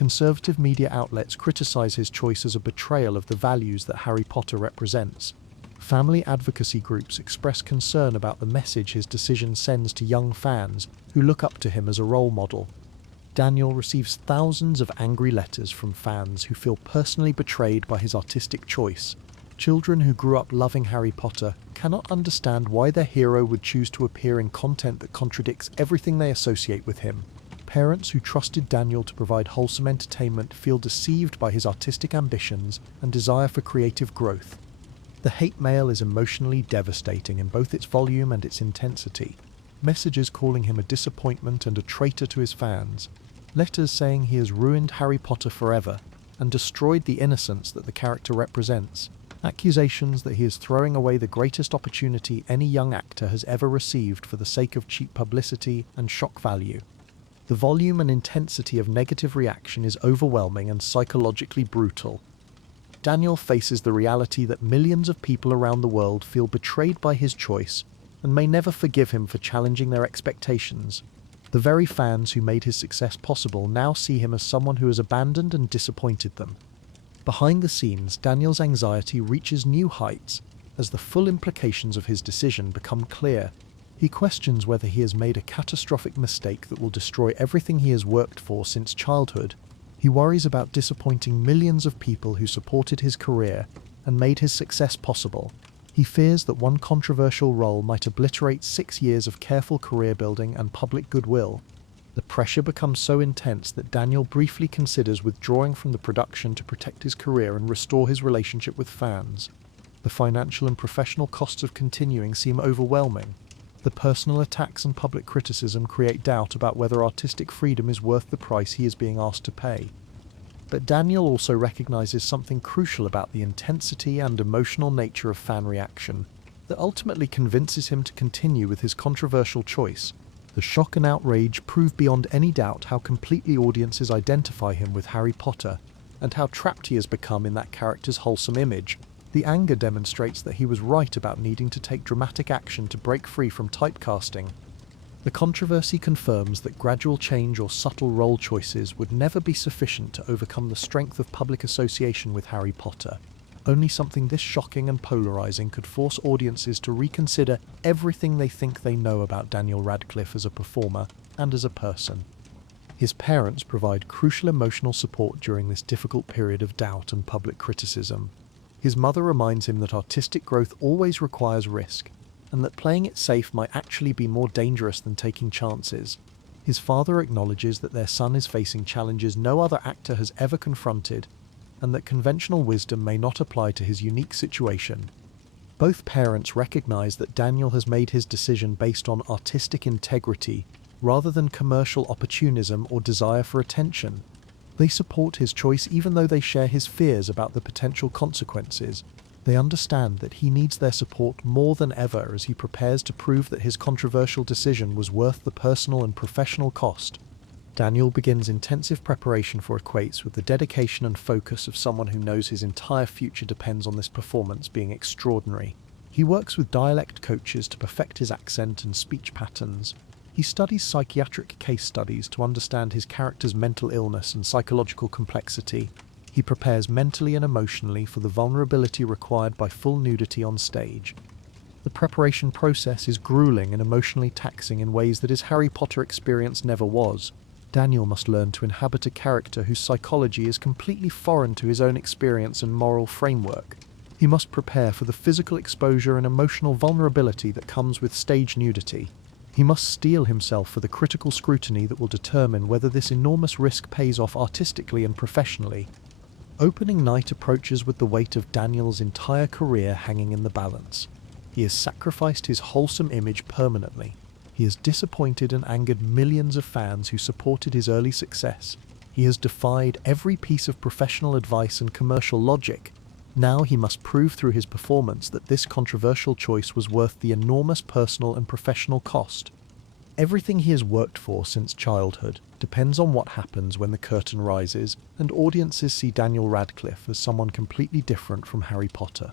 Conservative media outlets criticize his choice as a betrayal of the values that Harry Potter represents. Family advocacy groups express concern about the message his decision sends to young fans who look up to him as a role model. Daniel receives thousands of angry letters from fans who feel personally betrayed by his artistic choice. Children who grew up loving Harry Potter cannot understand why their hero would choose to appear in content that contradicts everything they associate with him. Parents who trusted Daniel to provide wholesome entertainment feel deceived by his artistic ambitions and desire for creative growth. The hate mail is emotionally devastating in both its volume and its intensity. Messages calling him a disappointment and a traitor to his fans. Letters saying he has ruined Harry Potter forever and destroyed the innocence that the character represents. Accusations that he is throwing away the greatest opportunity any young actor has ever received for the sake of cheap publicity and shock value. The volume and intensity of negative reaction is overwhelming and psychologically brutal. Daniel faces the reality that millions of people around the world feel betrayed by his choice and may never forgive him for challenging their expectations. The very fans who made his success possible now see him as someone who has abandoned and disappointed them. Behind the scenes, Daniel's anxiety reaches new heights as the full implications of his decision become clear. He questions whether he has made a catastrophic mistake that will destroy everything he has worked for since childhood. He worries about disappointing millions of people who supported his career and made his success possible. He fears that one controversial role might obliterate 6 years of careful career building and public goodwill. The pressure becomes so intense that Daniel briefly considers withdrawing from the production to protect his career and restore his relationship with fans. The financial and professional costs of continuing seem overwhelming. The personal attacks and public criticism create doubt about whether artistic freedom is worth the price he is being asked to pay. But Daniel also recognizes something crucial about the intensity and emotional nature of fan reaction that ultimately convinces him to continue with his controversial choice. The shock and outrage prove beyond any doubt how completely audiences identify him with Harry Potter, and how trapped he has become in that character's wholesome image. The anger demonstrates that he was right about needing to take dramatic action to break free from typecasting. The controversy confirms that gradual change or subtle role choices would never be sufficient to overcome the strength of public association with Harry Potter. Only something this shocking and polarizing could force audiences to reconsider everything they think they know about Daniel Radcliffe as a performer and as a person. His parents provide crucial emotional support during this difficult period of doubt and public criticism. His mother reminds him that artistic growth always requires risk, and that playing it safe might actually be more dangerous than taking chances. His father acknowledges that their son is facing challenges no other actor has ever confronted, and that conventional wisdom may not apply to his unique situation. Both parents recognize that Daniel has made his decision based on artistic integrity rather than commercial opportunism or desire for attention. They support his choice even though they share his fears about the potential consequences. They understand that he needs their support more than ever as he prepares to prove that his controversial decision was worth the personal and professional cost. Daniel begins intensive preparation for Equates with the dedication and focus of someone who knows his entire future depends on this performance being extraordinary. He works with dialect coaches to perfect his accent and speech patterns. He studies psychiatric case studies to understand his character's mental illness and psychological complexity. He prepares mentally and emotionally for the vulnerability required by full nudity on stage. The preparation process is grueling and emotionally taxing in ways that his Harry Potter experience never was. Daniel must learn to inhabit a character whose psychology is completely foreign to his own experience and moral framework. He must prepare for the physical exposure and emotional vulnerability that comes with stage nudity. He must steel himself for the critical scrutiny that will determine whether this enormous risk pays off artistically and professionally. Opening night approaches with the weight of Daniel's entire career hanging in the balance. He has sacrificed his wholesome image permanently. He has disappointed and angered millions of fans who supported his early success. He has defied every piece of professional advice and commercial logic. Now he must prove through his performance that this controversial choice was worth the enormous personal and professional cost. Everything he has worked for since childhood depends on what happens when the curtain rises and audiences see Daniel Radcliffe as someone completely different from Harry Potter.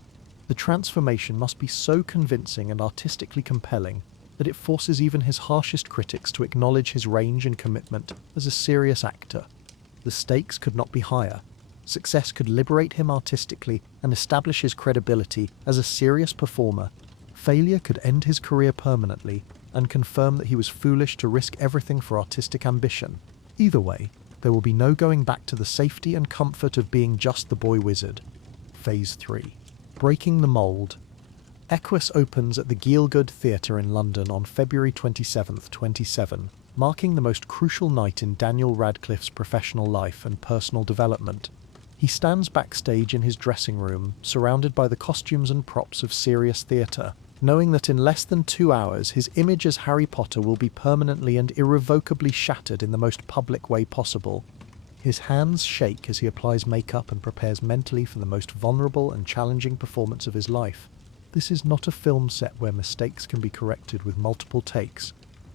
The transformation must be so convincing and artistically compelling that it forces even his harshest critics to acknowledge his range and commitment as a serious actor. The stakes could not be higher. Success could liberate him artistically and establish his credibility as a serious performer. Failure could end his career permanently and confirm that he was foolish to risk everything for artistic ambition. Either way, there will be no going back to the safety and comfort of being just the boy wizard. Phase 3. Breaking the mould. Equus opens at the Gielgud Theatre in London on February 27, 27, marking the most crucial night in Daniel Radcliffe's professional life and personal development. He stands backstage in his dressing room, surrounded by the costumes and props of serious theatre, knowing that in less than 2 hours his image as Harry Potter will be permanently and irrevocably shattered in the most public way possible. His hands shake as he applies makeup and prepares mentally for the most vulnerable and challenging performance of his life. This is not a film set where mistakes can be corrected with multiple takes.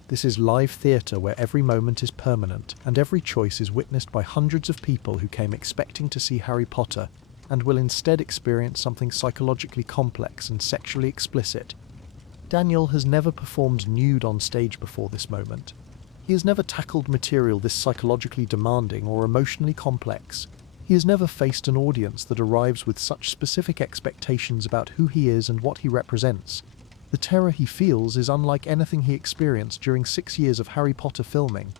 This is live theatre where every moment is permanent, and every choice is witnessed by hundreds of people who came expecting to see Harry Potter, and will instead experience something psychologically complex and sexually explicit. Daniel has never performed nude on stage before this moment. He has never tackled material this psychologically demanding or emotionally complex. He has never faced an audience that arrives with such specific expectations about who he is and what he represents. The terror he feels is unlike anything he experienced during 6 years of Harry Potter filming.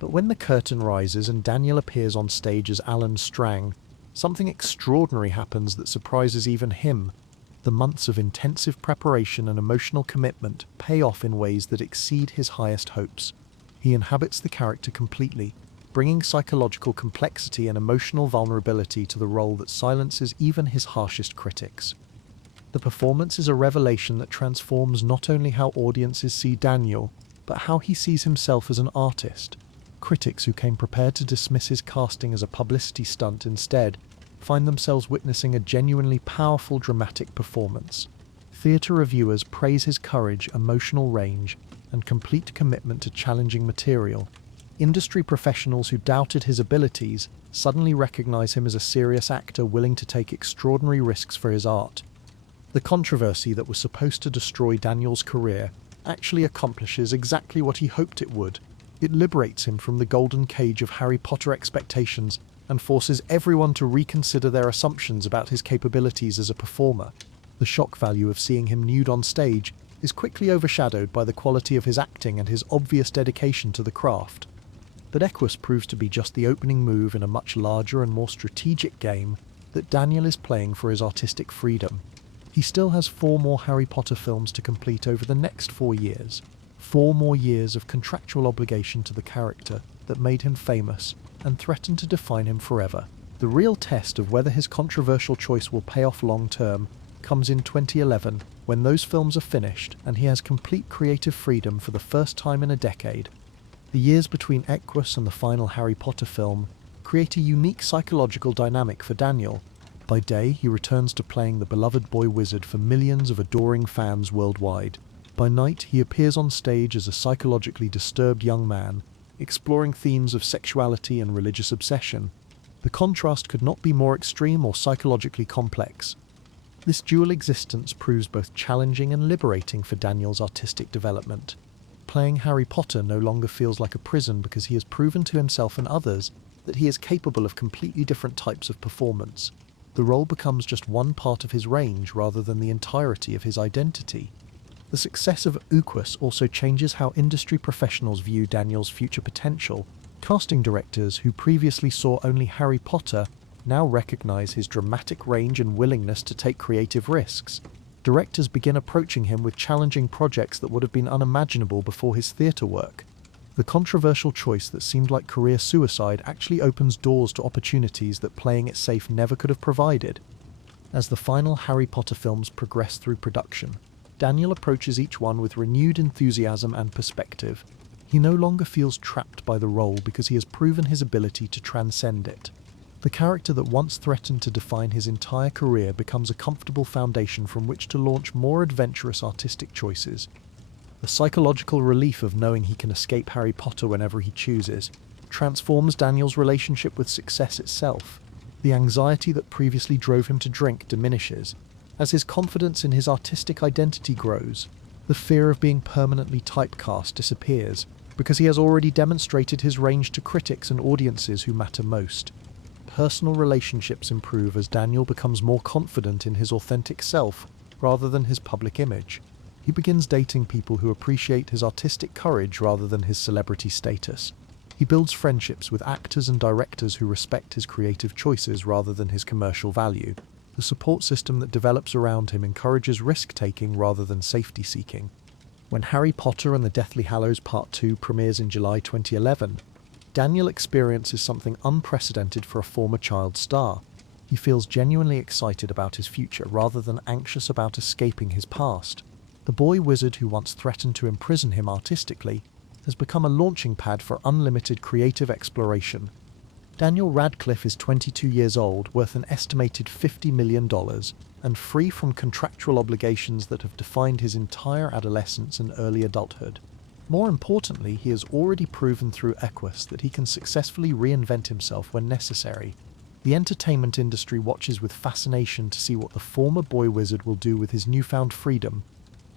But when the curtain rises and Daniel appears on stage as Alan Strang, something extraordinary happens that surprises even him. The months of intensive preparation and emotional commitment pay off in ways that exceed his highest hopes. He inhabits the character completely, bringing psychological complexity and emotional vulnerability to the role that silences even his harshest critics. The performance is a revelation that transforms not only how audiences see Daniel, but how he sees himself as an artist. Critics who came prepared to dismiss his casting as a publicity stunt instead find themselves witnessing a genuinely powerful dramatic performance. Theatre reviewers praise his courage, emotional range, and complete commitment to challenging material. Industry professionals who doubted his abilities suddenly recognize him as a serious actor willing to take extraordinary risks for his art. The controversy that was supposed to destroy Daniel's career actually accomplishes exactly what he hoped it would. It liberates him from the golden cage of Harry Potter expectations and forces everyone to reconsider their assumptions about his capabilities as a performer. The shock value of seeing him nude on stage is quickly overshadowed by the quality of his acting and his obvious dedication to the craft. But Equus proves to be just the opening move in a much larger and more strategic game that Daniel is playing for his artistic freedom. He still has 4 more Harry Potter films to complete over the next 4 years. 4 more years of contractual obligation to the character that made him famous and threatened to define him forever. The real test of whether his controversial choice will pay off long term comes in 2011, when those films are finished and he has complete creative freedom for the first time in a decade. The years between Equus and the final Harry Potter film create a unique psychological dynamic for Daniel. By day, he returns to playing the beloved boy wizard for millions of adoring fans worldwide. By night, he appears on stage as a psychologically disturbed young man, exploring themes of sexuality and religious obsession. The contrast could not be more extreme or psychologically complex. This dual existence proves both challenging and liberating for Daniel's artistic development. Playing Harry Potter no longer feels like a prison because he has proven to himself and others that he is capable of completely different types of performance. The role becomes just one part of his range rather than the entirety of his identity. The success of Equus also changes how industry professionals view Daniel's future potential. Casting directors who previously saw only Harry Potter now recognize his dramatic range and willingness to take creative risks. Directors begin approaching him with challenging projects that would have been unimaginable before his theatre work. The controversial choice that seemed like career suicide actually opens doors to opportunities that playing it safe never could have provided. As the final Harry Potter films progress through production, Daniel approaches each one with renewed enthusiasm and perspective. He no longer feels trapped by the role because he has proven his ability to transcend it. The character that once threatened to define his entire career becomes a comfortable foundation from which to launch more adventurous artistic choices. The psychological relief of knowing he can escape Harry Potter whenever he chooses transforms Daniel's relationship with success itself. The anxiety that previously drove him to drink diminishes. As his confidence in his artistic identity grows, the fear of being permanently typecast disappears, because he has already demonstrated his range to critics and audiences who matter most. Personal relationships improve as Daniel becomes more confident in his authentic self rather than his public image. He begins dating people who appreciate his artistic courage rather than his celebrity status. He builds friendships with actors and directors who respect his creative choices rather than his commercial value. The support system that develops around him encourages risk-taking rather than safety-seeking. When Harry Potter and the Deathly Hallows Part 2 premieres in July 2011, Daniel experiences something unprecedented for a former child star. He feels genuinely excited about his future rather than anxious about escaping his past. The boy wizard who once threatened to imprison him artistically has become a launching pad for unlimited creative exploration. Daniel Radcliffe is 22 years old, worth an estimated $50 million, and free from contractual obligations that have defined his entire adolescence and early adulthood. More importantly, he has already proven through Equus that he can successfully reinvent himself when necessary. The entertainment industry watches with fascination to see what the former boy wizard will do with his newfound freedom.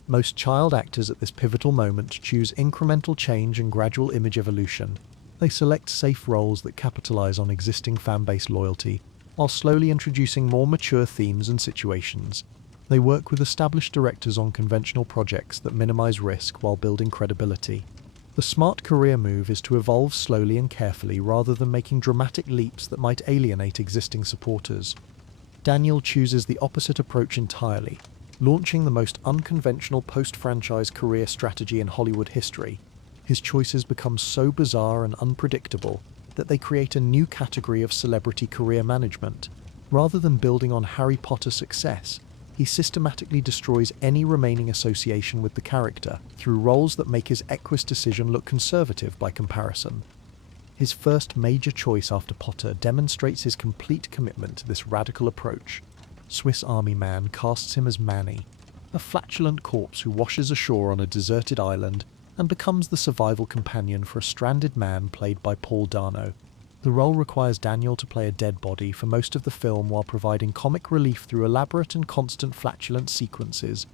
Most child actors at this pivotal moment choose incremental change and gradual image evolution. They select safe roles that capitalize on existing fan-base loyalty, while slowly introducing more mature themes and situations. They work with established directors on conventional projects that minimize risk while building credibility. The smart career move is to evolve slowly and carefully rather than making dramatic leaps that might alienate existing supporters. Daniel chooses the opposite approach entirely, launching the most unconventional post-franchise career strategy in Hollywood history. His choices become so bizarre and unpredictable that they create a new category of celebrity career management. Rather than building on Harry Potter's success, he systematically destroys any remaining association with the character through roles that make his Equus decision look conservative by comparison. His first major choice after Potter demonstrates his complete commitment to this radical approach. Swiss Army Man casts him as Manny, a flatulent corpse who washes ashore on a deserted island and becomes the survival companion for a stranded man played by Paul Dano. The role requires Daniel to play a dead body for most of the film while providing comic relief through elaborate and constant flatulent sequences.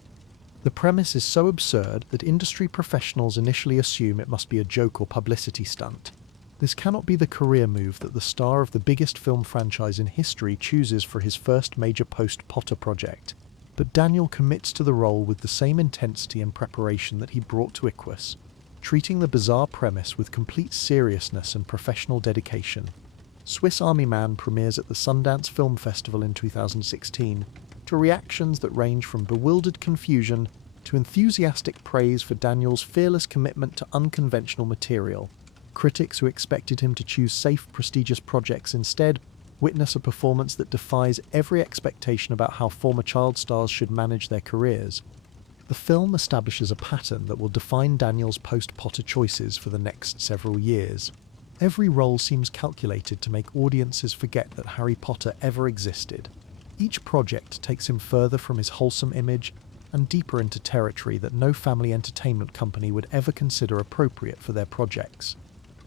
The premise is so absurd that industry professionals initially assume it must be a joke or publicity stunt. This cannot be the career move that the star of the biggest film franchise in history chooses for his first major post-Potter project. But Daniel commits to the role with the same intensity and preparation that he brought to Equus, treating the bizarre premise with complete seriousness and professional dedication. Swiss Army Man premieres at the Sundance Film Festival in 2016 to reactions that range from bewildered confusion to enthusiastic praise for Daniel's fearless commitment to unconventional material. Critics who expected him to choose safe, prestigious projects instead witness a performance that defies every expectation about how former child stars should manage their careers. The film establishes a pattern that will define Daniel's post-Potter choices for the next several years. Every role seems calculated to make audiences forget that Harry Potter ever existed. Each project takes him further from his wholesome image and deeper into territory that no family entertainment company would ever consider appropriate for their projects.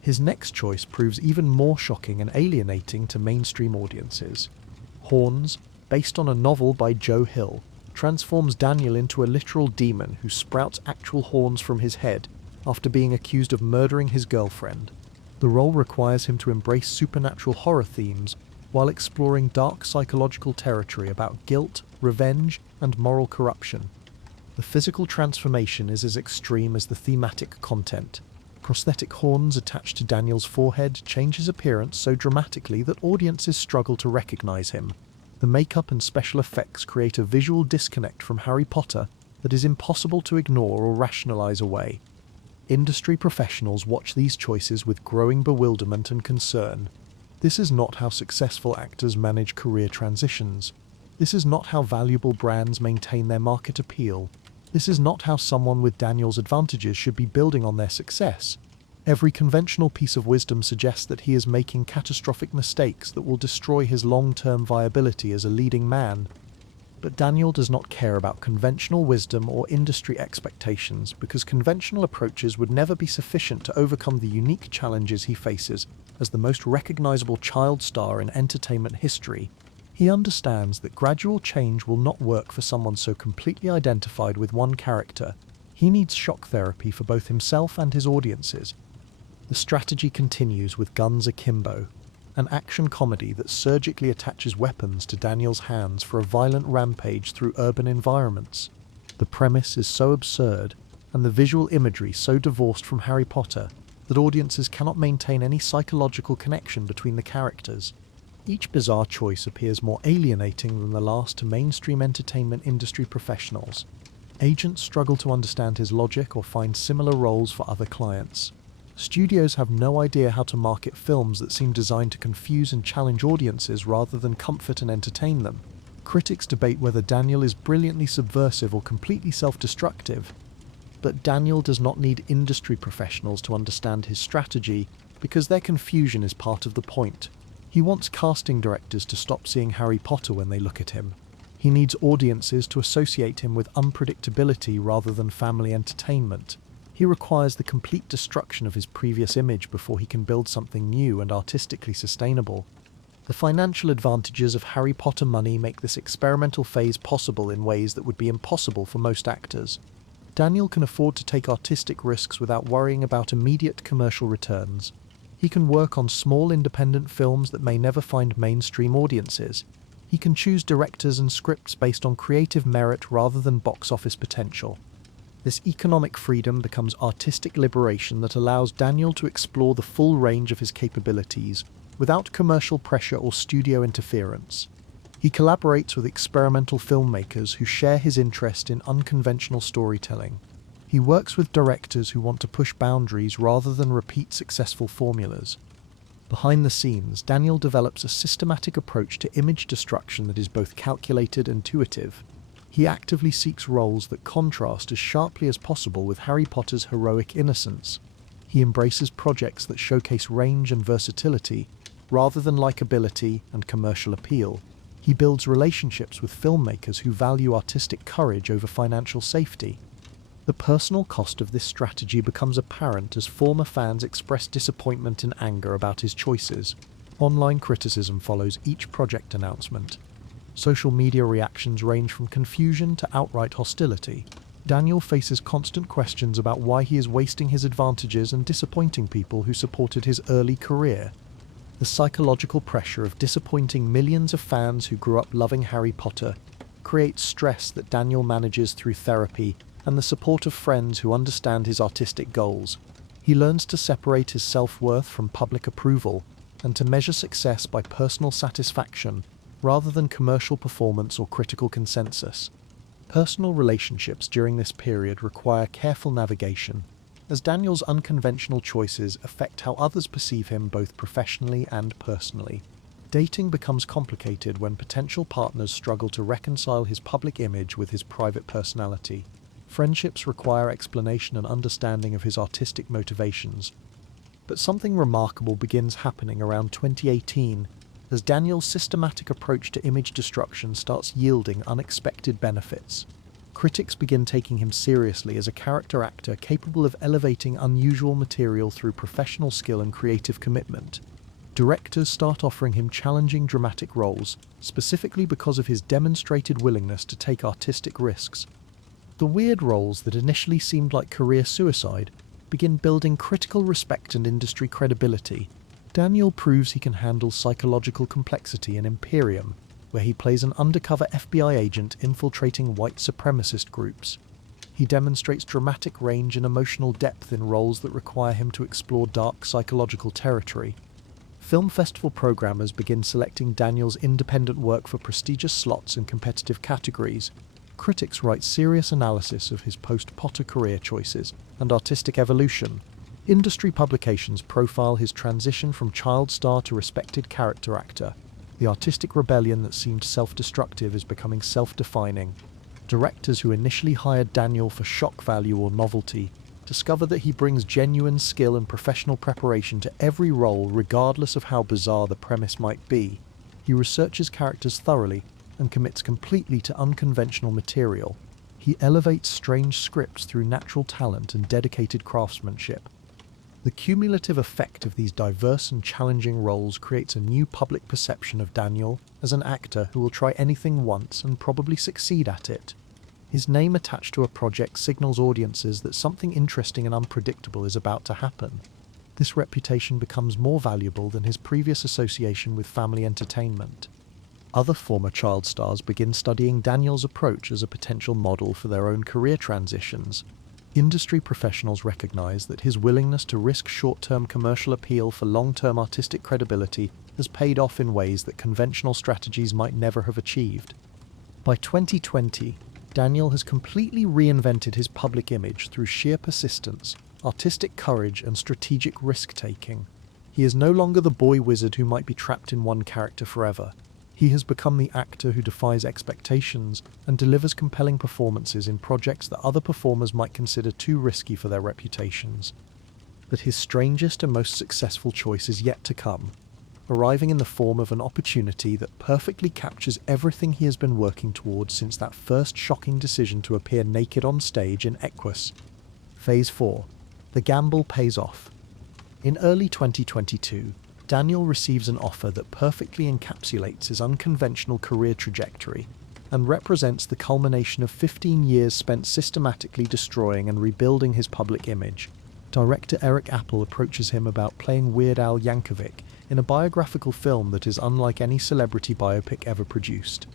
His next choice proves even more shocking and alienating to mainstream audiences. Horns, based on a novel by Joe Hill, transforms Daniel into a literal demon who sprouts actual horns from his head after being accused of murdering his girlfriend. The role requires him to embrace supernatural horror themes while exploring dark psychological territory about guilt, revenge, and moral corruption. The physical transformation is as extreme as the thematic content. Prosthetic horns attached to Daniel's forehead change his appearance so dramatically that audiences struggle to recognize him. The makeup and special effects create a visual disconnect from Harry Potter that is impossible to ignore or rationalize away. Industry professionals watch these choices with growing bewilderment and concern. This is not how successful actors manage career transitions. This is not how valuable brands maintain their market appeal. This is not how someone with Daniel's advantages should be building on their success. Every conventional piece of wisdom suggests that he is making catastrophic mistakes that will destroy his long-term viability as a leading man. But Daniel does not care about conventional wisdom or industry expectations because conventional approaches would never be sufficient to overcome the unique challenges he faces as the most recognizable child star in entertainment history. He understands that gradual change will not work for someone so completely identified with one character. He needs shock therapy for both himself and his audiences, The strategy continues with Guns Akimbo, an action comedy that surgically attaches weapons to Daniel's hands for a violent rampage through urban environments. The premise is so absurd, and the visual imagery so divorced from Harry Potter, that audiences cannot maintain any psychological connection between the characters. Each bizarre choice appears more alienating than the last to mainstream entertainment industry professionals. Agents struggle to understand his logic or find similar roles for other clients. Studios have no idea how to market films that seem designed to confuse and challenge audiences rather than comfort and entertain them. Critics debate whether Daniel is brilliantly subversive or completely self-destructive, but Daniel does not need industry professionals to understand his strategy because their confusion is part of the point. He wants casting directors to stop seeing Harry Potter when they look at him. He needs audiences to associate him with unpredictability rather than family entertainment. He requires the complete destruction of his previous image before he can build something new and artistically sustainable. The financial advantages of Harry Potter money make this experimental phase possible in ways that would be impossible for most actors. Daniel can afford to take artistic risks without worrying about immediate commercial returns. He can work on small independent films that may never find mainstream audiences. He can choose directors and scripts based on creative merit rather than box office potential. This economic freedom becomes artistic liberation that allows Daniel to explore the full range of his capabilities without commercial pressure or studio interference. He collaborates with experimental filmmakers who share his interest in unconventional storytelling. He works with directors who want to push boundaries rather than repeat successful formulas. Behind the scenes, Daniel develops a systematic approach to image destruction that is both calculated and intuitive. He actively seeks roles that contrast as sharply as possible with Harry Potter's heroic innocence. He embraces projects that showcase range and versatility, rather than likability and commercial appeal. He builds relationships with filmmakers who value artistic courage over financial safety. The personal cost of this strategy becomes apparent as former fans express disappointment and anger about his choices. Online criticism follows each project announcement. Social media reactions range from confusion to outright hostility. Daniel faces constant questions about why he is wasting his advantages and disappointing people who supported his early career. The psychological pressure of disappointing millions of fans who grew up loving Harry Potter creates stress that Daniel manages through therapy and the support of friends who understand his artistic goals. He learns to separate his self-worth from public approval and to measure success by personal satisfaction rather than commercial performance or critical consensus. Personal relationships during this period require careful navigation, as Daniel's unconventional choices affect how others perceive him both professionally and personally. Dating becomes complicated when potential partners struggle to reconcile his public image with his private personality. Friendships require explanation and understanding of his artistic motivations. But something remarkable begins happening around 2018, as Daniel's systematic approach to image destruction starts yielding unexpected benefits. Critics begin taking him seriously as a character actor capable of elevating unusual material through professional skill and creative commitment. Directors start offering him challenging dramatic roles, specifically because of his demonstrated willingness to take artistic risks. The weird roles that initially seemed like career suicide begin building critical respect and industry credibility. Daniel proves he can handle psychological complexity in Imperium, where he plays an undercover FBI agent infiltrating white supremacist groups. He demonstrates dramatic range and emotional depth in roles that require him to explore dark psychological territory. Film festival programmers begin selecting Daniel's independent work for prestigious slots in competitive categories. Critics write serious analysis of his post-Potter career choices and artistic evolution. Industry publications profile his transition from child star to respected character actor. The artistic rebellion that seemed self-destructive is becoming self-defining. Directors who initially hired Daniel for shock value or novelty discover that he brings genuine skill and professional preparation to every role, regardless of how bizarre the premise might be. He researches characters thoroughly and commits completely to unconventional material. He elevates strange scripts through natural talent and dedicated craftsmanship. The cumulative effect of these diverse and challenging roles creates a new public perception of Daniel as an actor who will try anything once and probably succeed at it. His name attached to a project signals audiences that something interesting and unpredictable is about to happen. This reputation becomes more valuable than his previous association with family entertainment. Other former child stars begin studying Daniel's approach as a potential model for their own career transitions. Industry professionals recognize that his willingness to risk short-term commercial appeal for long-term artistic credibility has paid off in ways that conventional strategies might never have achieved. By 2020, Daniel has completely reinvented his public image through sheer persistence, artistic courage, and strategic risk-taking. He is no longer the boy wizard who might be trapped in one character forever. He has become the actor who defies expectations and delivers compelling performances in projects that other performers might consider too risky for their reputations. But his strangest and most successful choice is yet to come, arriving in the form of an opportunity that perfectly captures everything he has been working towards since that first shocking decision to appear naked on stage in Equus. Phase 4. The gamble pays off. In early 2022, Daniel receives an offer that perfectly encapsulates his unconventional career trajectory and represents the culmination of 15 years spent systematically destroying and rebuilding his public image. Director Eric Apple approaches him about playing Weird Al Yankovic in a biographical film that is unlike any celebrity biopic ever produced.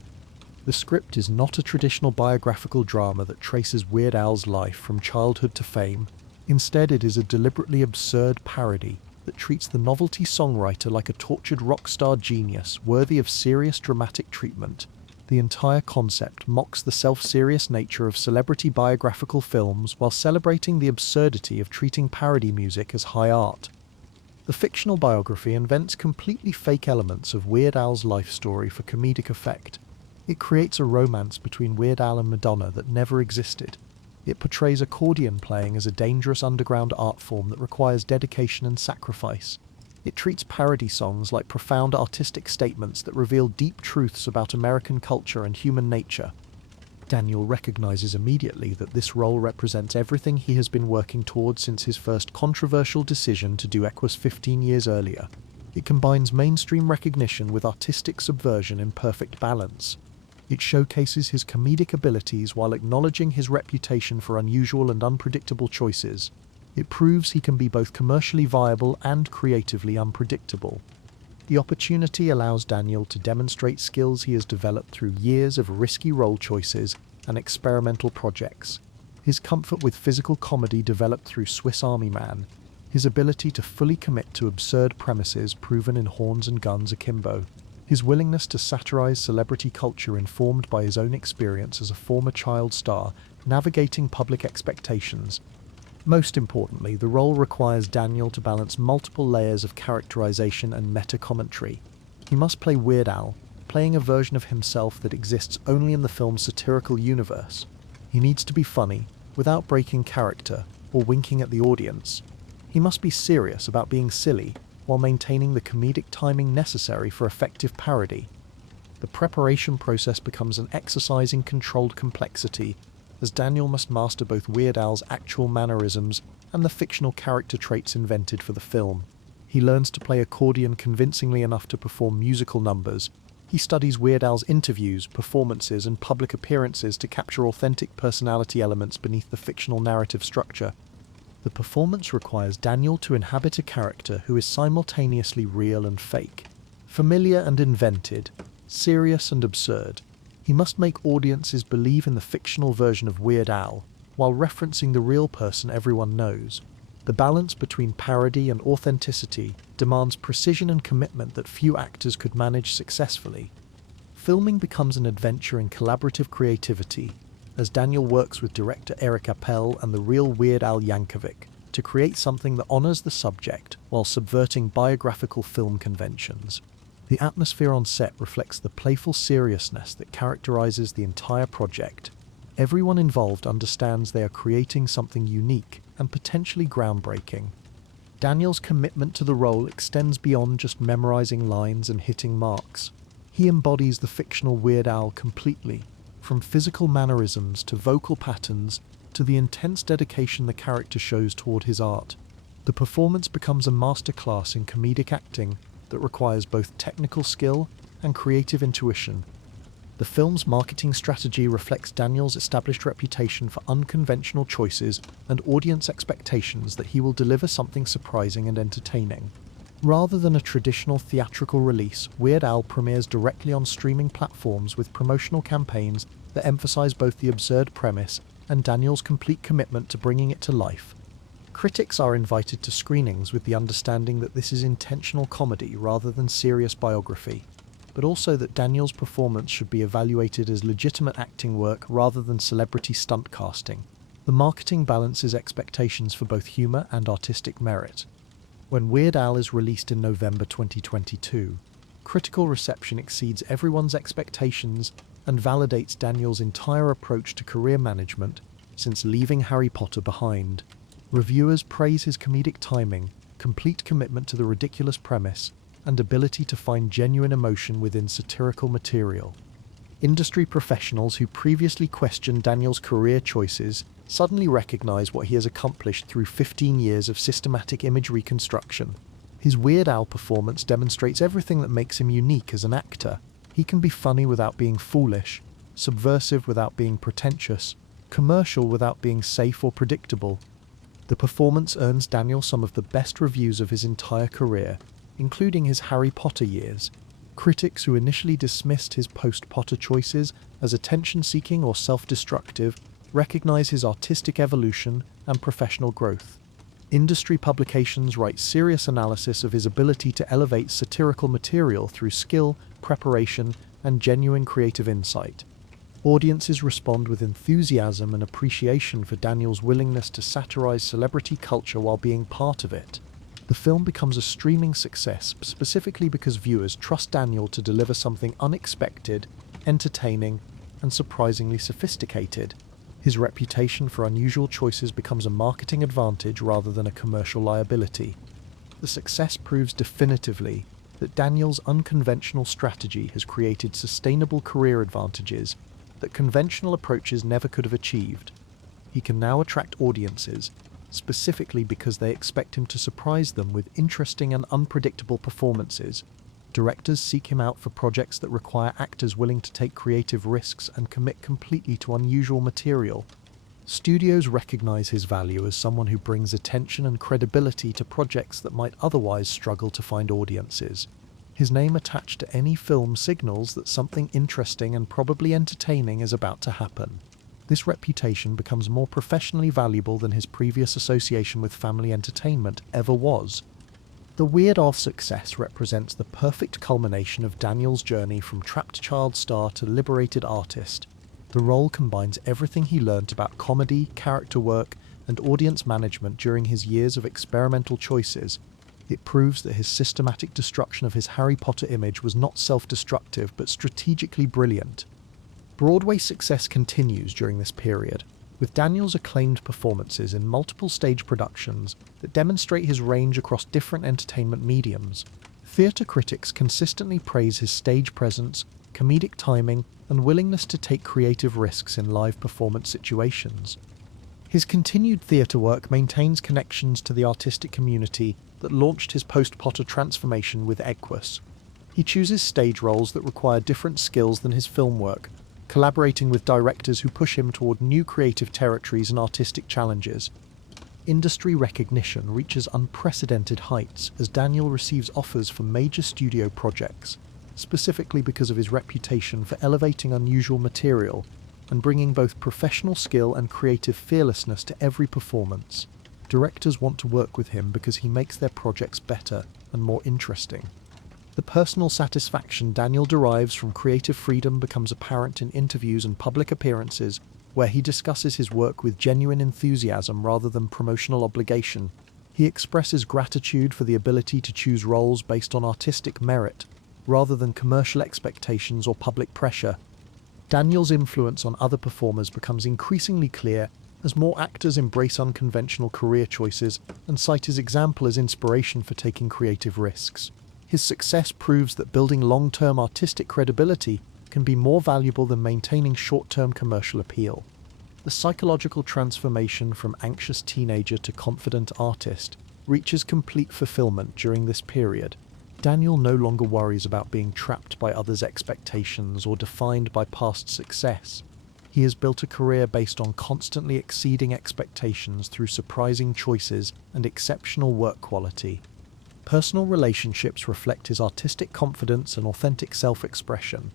The script is not a traditional biographical drama that traces Weird Al's life from childhood to fame. Instead, it is a deliberately absurd parody that treats the novelty songwriter like a tortured rock star genius worthy of serious dramatic treatment. The entire concept mocks the self-serious nature of celebrity biographical films while celebrating the absurdity of treating parody music as high art. The fictional biography invents completely fake elements of Weird Al's life story for comedic effect. It creates a romance between Weird Al and Madonna that never existed. It portrays accordion playing as a dangerous underground art form that requires dedication and sacrifice. It treats parody songs like profound artistic statements that reveal deep truths about American culture and human nature. Daniel recognizes immediately that this role represents everything he has been working towards since his first controversial decision to do Equus 15 years earlier. It combines mainstream recognition with artistic subversion in perfect balance. It showcases his comedic abilities while acknowledging his reputation for unusual and unpredictable choices. It proves he can be both commercially viable and creatively unpredictable. The opportunity allows Daniel to demonstrate skills he has developed through years of risky role choices and experimental projects. His comfort with physical comedy developed through Swiss Army Man. His ability to fully commit to absurd premises proven in Horns and Guns Akimbo. His willingness to satirize celebrity culture informed by his own experience as a former child star, navigating public expectations. Most importantly, the role requires Daniel to balance multiple layers of characterization and meta-commentary. He must play Weird Al, playing a version of himself that exists only in the film's satirical universe. He needs to be funny, without breaking character or winking at the audience. He must be serious about being silly, while maintaining the comedic timing necessary for effective parody. The preparation process becomes an exercise in controlled complexity, as Daniel must master both Weird Al's actual mannerisms and the fictional character traits invented for the film. He learns to play accordion convincingly enough to perform musical numbers. He studies Weird Al's interviews, performances, and public appearances to capture authentic personality elements beneath the fictional narrative structure. The performance requires Daniel to inhabit a character who is simultaneously real and fake, familiar and invented, serious and absurd. He must make audiences believe in the fictional version of Weird Al, while referencing the real person everyone knows. The balance between parody and authenticity demands precision and commitment that few actors could manage successfully. Filming becomes an adventure in collaborative creativity, as Daniel works with director Eric Appel and the real Weird Al Yankovic to create something that honors the subject while subverting biographical film conventions. The atmosphere on set reflects the playful seriousness that characterizes the entire project. Everyone involved understands they are creating something unique and potentially groundbreaking. Daniel's commitment to the role extends beyond just memorizing lines and hitting marks. He embodies the fictional Weird Al completely, from physical mannerisms to vocal patterns to the intense dedication the character shows toward his art. The performance becomes a masterclass in comedic acting that requires both technical skill and creative intuition. The film's marketing strategy reflects Daniel's established reputation for unconventional choices and audience expectations that he will deliver something surprising and entertaining. Rather than a traditional theatrical release, Weird Al premieres directly on streaming platforms with promotional campaigns that emphasize both the absurd premise and Daniel's complete commitment to bringing it to life. Critics are invited to screenings with the understanding that this is intentional comedy rather than serious biography, but also that Daniel's performance should be evaluated as legitimate acting work rather than celebrity stunt casting. The marketing balances expectations for both humor and artistic merit. When Weird Al is released in November 2022, critical reception exceeds everyone's expectations and validates Daniel's entire approach to career management since leaving Harry Potter behind. Reviewers praise his comedic timing, complete commitment to the ridiculous premise, and ability to find genuine emotion within satirical material. Industry professionals who previously questioned Daniel's career choices suddenly recognize what he has accomplished through 15 years of systematic image reconstruction. His Weird Al performance demonstrates everything that makes him unique as an actor. He can be funny without being foolish, subversive without being pretentious, commercial without being safe or predictable. The performance earns Daniel some of the best reviews of his entire career, including his Harry Potter years. Critics who initially dismissed his post-Potter choices as attention-seeking or self-destructive recognize his artistic evolution and professional growth. Industry publications write serious analysis of his ability to elevate satirical material through skill, preparation, and genuine creative insight. Audiences respond with enthusiasm and appreciation for Daniel's willingness to satirize celebrity culture while being part of it. The film becomes a streaming success specifically because viewers trust Daniel to deliver something unexpected, entertaining, and surprisingly sophisticated. His reputation for unusual choices becomes a marketing advantage rather than a commercial liability. The success proves definitively that Daniel's unconventional strategy has created sustainable career advantages that conventional approaches never could have achieved. He can now attract audiences, specifically because they expect him to surprise them with interesting and unpredictable performances. Directors seek him out for projects that require actors willing to take creative risks and commit completely to unusual material. Studios recognize his value as someone who brings attention and credibility to projects that might otherwise struggle to find audiences. His name attached to any film signals that something interesting and probably entertaining is about to happen. This reputation becomes more professionally valuable than his previous association with family entertainment ever was. The Weird Al success represents the perfect culmination of Daniel's journey from trapped child star to liberated artist. The role combines everything he learned about comedy, character work, and audience management during his years of experimental choices. It proves that his systematic destruction of his Harry Potter image was not self-destructive but strategically brilliant. Broadway success continues during this period, with Daniel's acclaimed performances in multiple stage productions that demonstrate his range across different entertainment mediums. Theatre critics consistently praise his stage presence, comedic timing, and willingness to take creative risks in live performance situations. His continued theatre work maintains connections to the artistic community that launched his post-Potter transformation with Equus. He chooses stage roles that require different skills than his film work, collaborating with directors who push him toward new creative territories and artistic challenges. Industry recognition reaches unprecedented heights as Daniel receives offers for major studio projects, specifically because of his reputation for elevating unusual material and bringing both professional skill and creative fearlessness to every performance. Directors want to work with him because he makes their projects better and more interesting. The personal satisfaction Daniel derives from creative freedom becomes apparent in interviews and public appearances, where he discusses his work with genuine enthusiasm rather than promotional obligation. He expresses gratitude for the ability to choose roles based on artistic merit, rather than commercial expectations or public pressure. Daniel's influence on other performers becomes increasingly clear as more actors embrace unconventional career choices and cite his example as inspiration for taking creative risks. His success proves that building long-term artistic credibility can be more valuable than maintaining short-term commercial appeal. The psychological transformation from anxious teenager to confident artist reaches complete fulfillment during this period. Daniel no longer worries about being trapped by others' expectations or defined by past success. He has built a career based on constantly exceeding expectations through surprising choices and exceptional work quality. Personal relationships reflect his artistic confidence and authentic self-expression.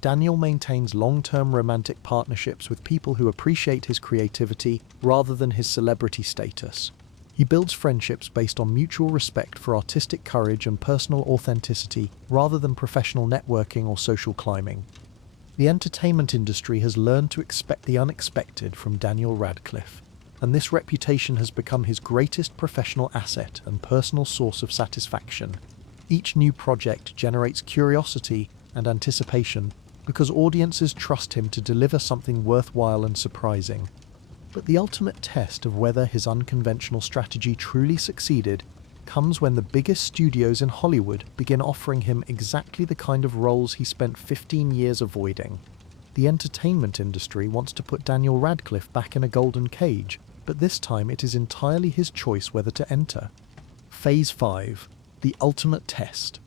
Daniel maintains long-term romantic partnerships with people who appreciate his creativity rather than his celebrity status. He builds friendships based on mutual respect for artistic courage and personal authenticity rather than professional networking or social climbing. The entertainment industry has learned to expect the unexpected from Daniel Radcliffe, and this reputation has become his greatest professional asset and personal source of satisfaction. Each new project generates curiosity and anticipation because audiences trust him to deliver something worthwhile and surprising. But the ultimate test of whether his unconventional strategy truly succeeded comes when the biggest studios in Hollywood begin offering him exactly the kind of roles he spent 15 years avoiding. The entertainment industry wants to put Daniel Radcliffe back in a golden cage, but this time it is entirely his choice whether to enter. Phase 5. The ultimate test.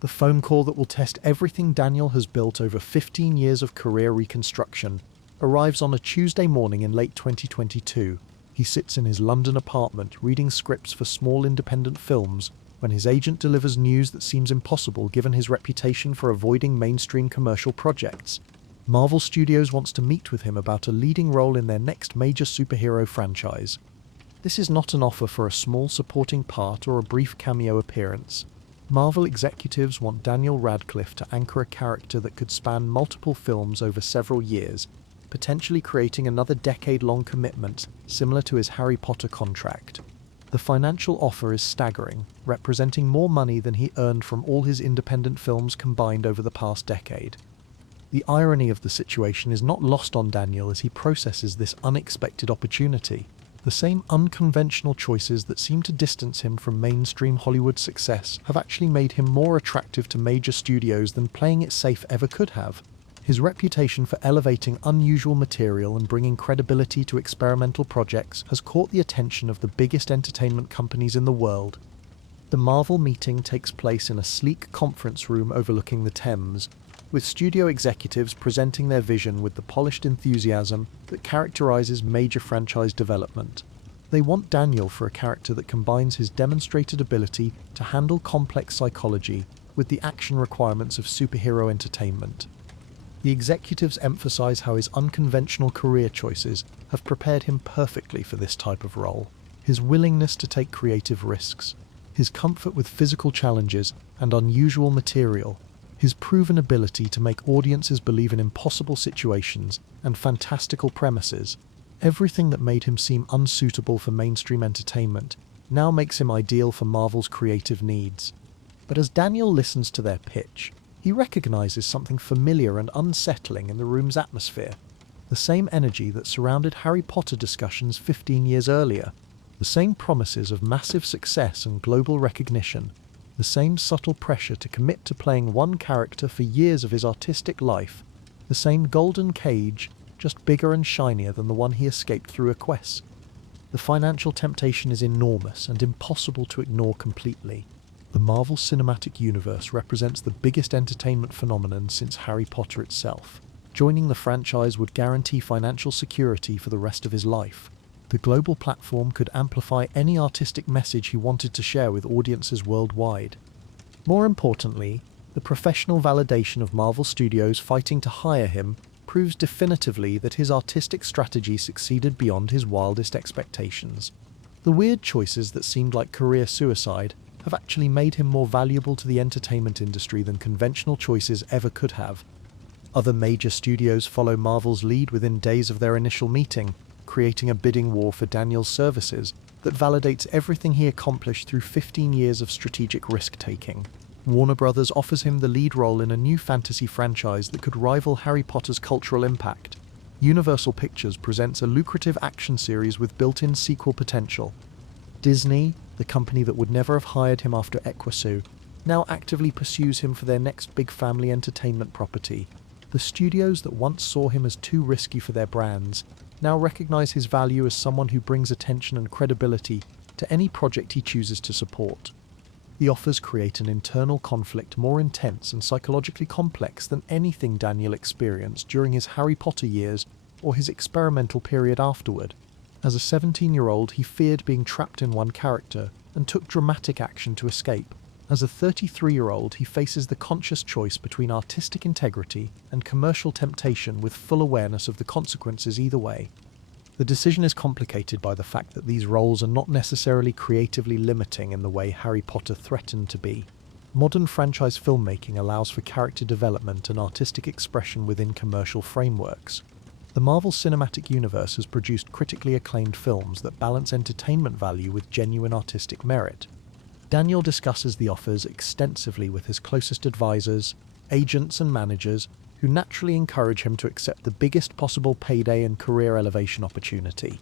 The phone call that will test everything Daniel has built over 15 years of career reconstruction arrives on a Tuesday morning in late 2022. He sits in his London apartment reading scripts for small independent films when his agent delivers news that seems impossible given his reputation for avoiding mainstream commercial projects. Marvel Studios wants to meet with him about a leading role in their next major superhero franchise. This is not an offer for a small supporting part or a brief cameo appearance. Marvel executives want Daniel Radcliffe to anchor a character that could span multiple films over several years, potentially creating another decade-long commitment similar to his Harry Potter contract. The financial offer is staggering, representing more money than he earned from all his independent films combined over the past decade. The irony of the situation is not lost on Daniel as he processes this unexpected opportunity. The same unconventional choices that seem to distance him from mainstream Hollywood success have actually made him more attractive to major studios than playing it safe ever could have. His reputation for elevating unusual material and bringing credibility to experimental projects has caught the attention of the biggest entertainment companies in the world. The Marvel meeting takes place in a sleek conference room overlooking the Thames, with studio executives presenting their vision with the polished enthusiasm that characterizes major franchise development. They want Daniel for a character that combines his demonstrated ability to handle complex psychology with the action requirements of superhero entertainment. The executives emphasize how his unconventional career choices have prepared him perfectly for this type of role. His willingness to take creative risks, his comfort with physical challenges and unusual material, his proven ability to make audiences believe in impossible situations and fantastical premises, everything that made him seem unsuitable for mainstream entertainment now makes him ideal for Marvel's creative needs. But as Daniel listens to their pitch, he recognizes something familiar and unsettling in the room's atmosphere. The same energy that surrounded Harry Potter discussions 15 years earlier. The same promises of massive success and global recognition. The same subtle pressure to commit to playing one character for years of his artistic life. The same golden cage, just bigger and shinier than the one he escaped through a quest. The financial temptation is enormous and impossible to ignore completely. The Marvel Cinematic Universe represents the biggest entertainment phenomenon since Harry Potter itself. Joining the franchise would guarantee financial security for the rest of his life. The global platform could amplify any artistic message he wanted to share with audiences worldwide. More importantly, the professional validation of Marvel Studios fighting to hire him proves definitively that his artistic strategy succeeded beyond his wildest expectations. The weird choices that seemed like career suicide have actually made him more valuable to the entertainment industry than conventional choices ever could have. Other major studios follow Marvel's lead within days of their initial meeting, creating a bidding war for Daniel's services that validates everything he accomplished through 15 years of strategic risk-taking. Warner Brothers offers him the lead role in a new fantasy franchise that could rival Harry Potter's cultural impact. Universal Pictures presents a lucrative action series with built-in sequel potential. Disney, the company that would never have hired him after Equasu, now actively pursues him for their next big family entertainment property. The studios that once saw him as too risky for their brands now recognize his value as someone who brings attention and credibility to any project he chooses to support. The offers create an internal conflict more intense and psychologically complex than anything Daniel experienced during his Harry Potter years or his experimental period afterward. As a 17-year-old, he feared being trapped in one character and took dramatic action to escape. As a 33-year-old, he faces the conscious choice between artistic integrity and commercial temptation with full awareness of the consequences either way. The decision is complicated by the fact that these roles are not necessarily creatively limiting in the way Harry Potter threatened to be. Modern franchise filmmaking allows for character development and artistic expression within commercial frameworks. The Marvel Cinematic Universe has produced critically acclaimed films that balance entertainment value with genuine artistic merit. Daniel discusses the offers extensively with his closest advisors, agents and managers, who naturally encourage him to accept the biggest possible payday and career elevation opportunity.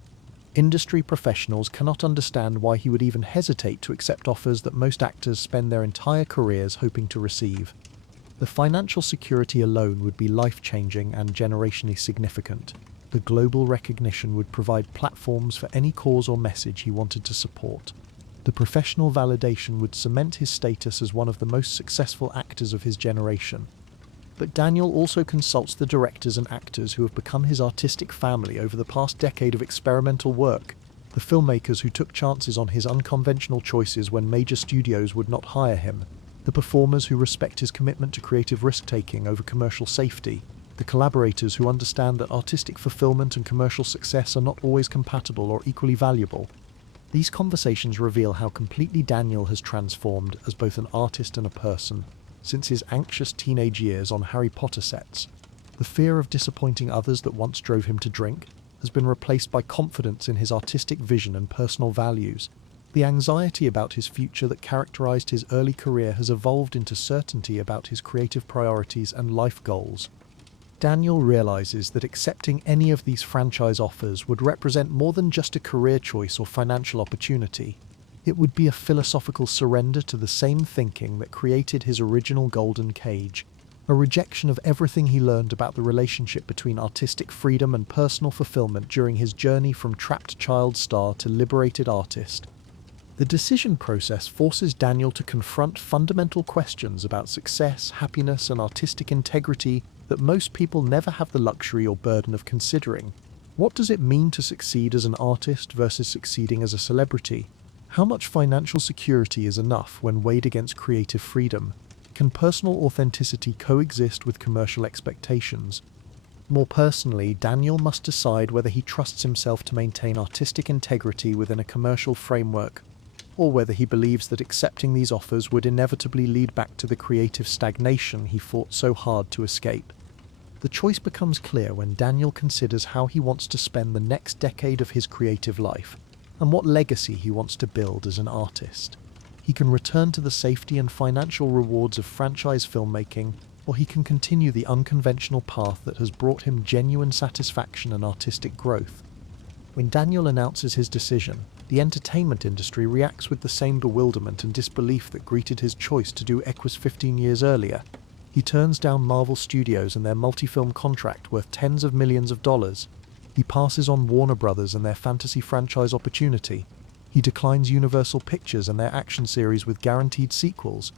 Industry professionals cannot understand why he would even hesitate to accept offers that most actors spend their entire careers hoping to receive. The financial security alone would be life-changing and generationally significant. The global recognition would provide platforms for any cause or message he wanted to support. The professional validation would cement his status as one of the most successful actors of his generation. But Daniel also consults the directors and actors who have become his artistic family over the past decade of experimental work, the filmmakers who took chances on his unconventional choices when major studios would not hire him, the performers who respect his commitment to creative risk-taking over commercial safety, the collaborators who understand that artistic fulfillment and commercial success are not always compatible or equally valuable. These conversations reveal how completely Daniel has transformed as both an artist and a person since his anxious teenage years on Harry Potter sets. The fear of disappointing others that once drove him to drink has been replaced by confidence in his artistic vision and personal values. The anxiety about his future that characterized his early career has evolved into certainty about his creative priorities and life goals. Daniel realizes that accepting any of these franchise offers would represent more than just a career choice or financial opportunity. It would be a philosophical surrender to the same thinking that created his original Golden Cage, a rejection of everything he learned about the relationship between artistic freedom and personal fulfillment during his journey from trapped child star to liberated artist. The decision process forces Daniel to confront fundamental questions about success, happiness, and artistic integrity that most people never have the luxury or burden of considering. What does it mean to succeed as an artist versus succeeding as a celebrity? How much financial security is enough when weighed against creative freedom? Can personal authenticity coexist with commercial expectations? More personally, Daniel must decide whether he trusts himself to maintain artistic integrity within a commercial framework, or whether he believes that accepting these offers would inevitably lead back to the creative stagnation he fought so hard to escape. The choice becomes clear when Daniel considers how he wants to spend the next decade of his creative life, and what legacy he wants to build as an artist. He can return to the safety and financial rewards of franchise filmmaking, or he can continue the unconventional path that has brought him genuine satisfaction and artistic growth. When Daniel announces his decision, the entertainment industry reacts with the same bewilderment and disbelief that greeted his choice to do Equus 15 years earlier. He turns down Marvel Studios and their multi-film contract worth tens of millions of dollars. He passes on Warner Brothers and their fantasy franchise opportunity. He declines Universal Pictures and their action series with guaranteed sequels.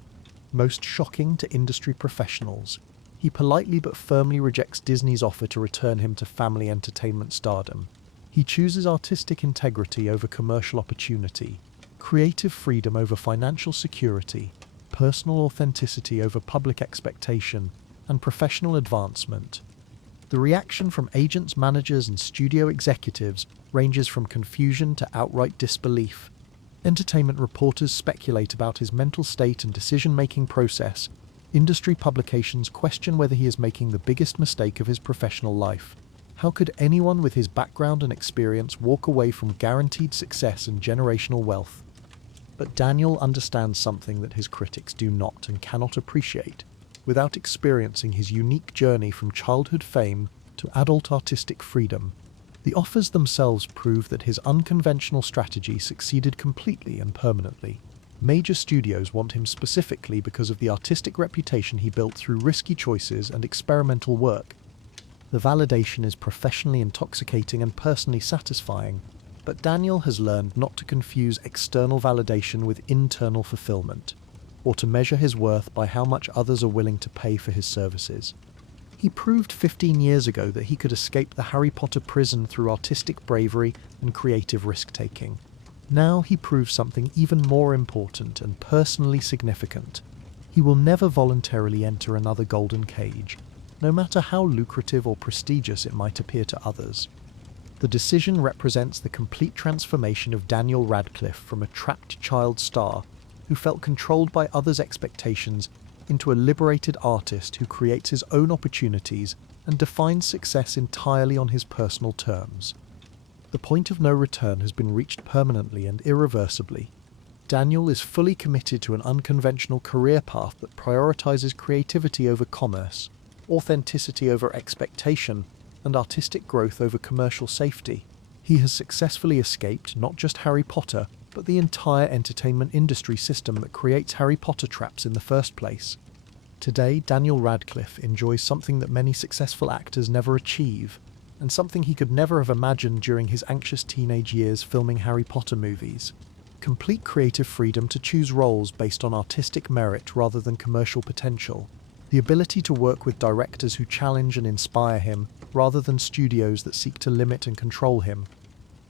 Most shocking to industry professionals, he politely but firmly rejects Disney's offer to return him to family entertainment stardom. He chooses artistic integrity over commercial opportunity, creative freedom over financial security, personal authenticity over public expectation, and professional advancement. The reaction from agents, managers, and studio executives ranges from confusion to outright disbelief. Entertainment reporters speculate about his mental state and decision-making process. Industry publications question whether he is making the biggest mistake of his professional life. How could anyone with his background and experience walk away from guaranteed success and generational wealth? But Daniel understands something that his critics do not and cannot appreciate. Without experiencing his unique journey from childhood fame to adult artistic freedom, the offers themselves prove that his unconventional strategy succeeded completely and permanently. Major studios want him specifically because of the artistic reputation he built through risky choices and experimental work. The validation is professionally intoxicating and personally satisfying, but Daniel has learned not to confuse external validation with internal fulfillment. or to measure his worth by how much others are willing to pay for his services. He proved 15 years ago that he could escape the Harry Potter prison through artistic bravery and creative risk-taking. Now he proves something even more important and personally significant. He will never voluntarily enter another golden cage, no matter how lucrative or prestigious it might appear to others. The decision represents the complete transformation of Daniel Radcliffe from a trapped child star who felt controlled by others' expectations into a liberated artist who creates his own opportunities and defines success entirely on his personal terms. The point of no return has been reached permanently and irreversibly. Daniel is fully committed to an unconventional career path that prioritizes creativity over commerce, authenticity over expectation, and artistic growth over commercial safety. He has successfully escaped not just Harry Potter, but the entire entertainment industry system that creates Harry Potter traps in the first place. Today, Daniel Radcliffe enjoys something that many successful actors never achieve, and something he could never have imagined during his anxious teenage years filming Harry Potter movies: complete creative freedom to choose roles based on artistic merit rather than commercial potential, the ability to work with directors who challenge and inspire him rather than studios that seek to limit and control him.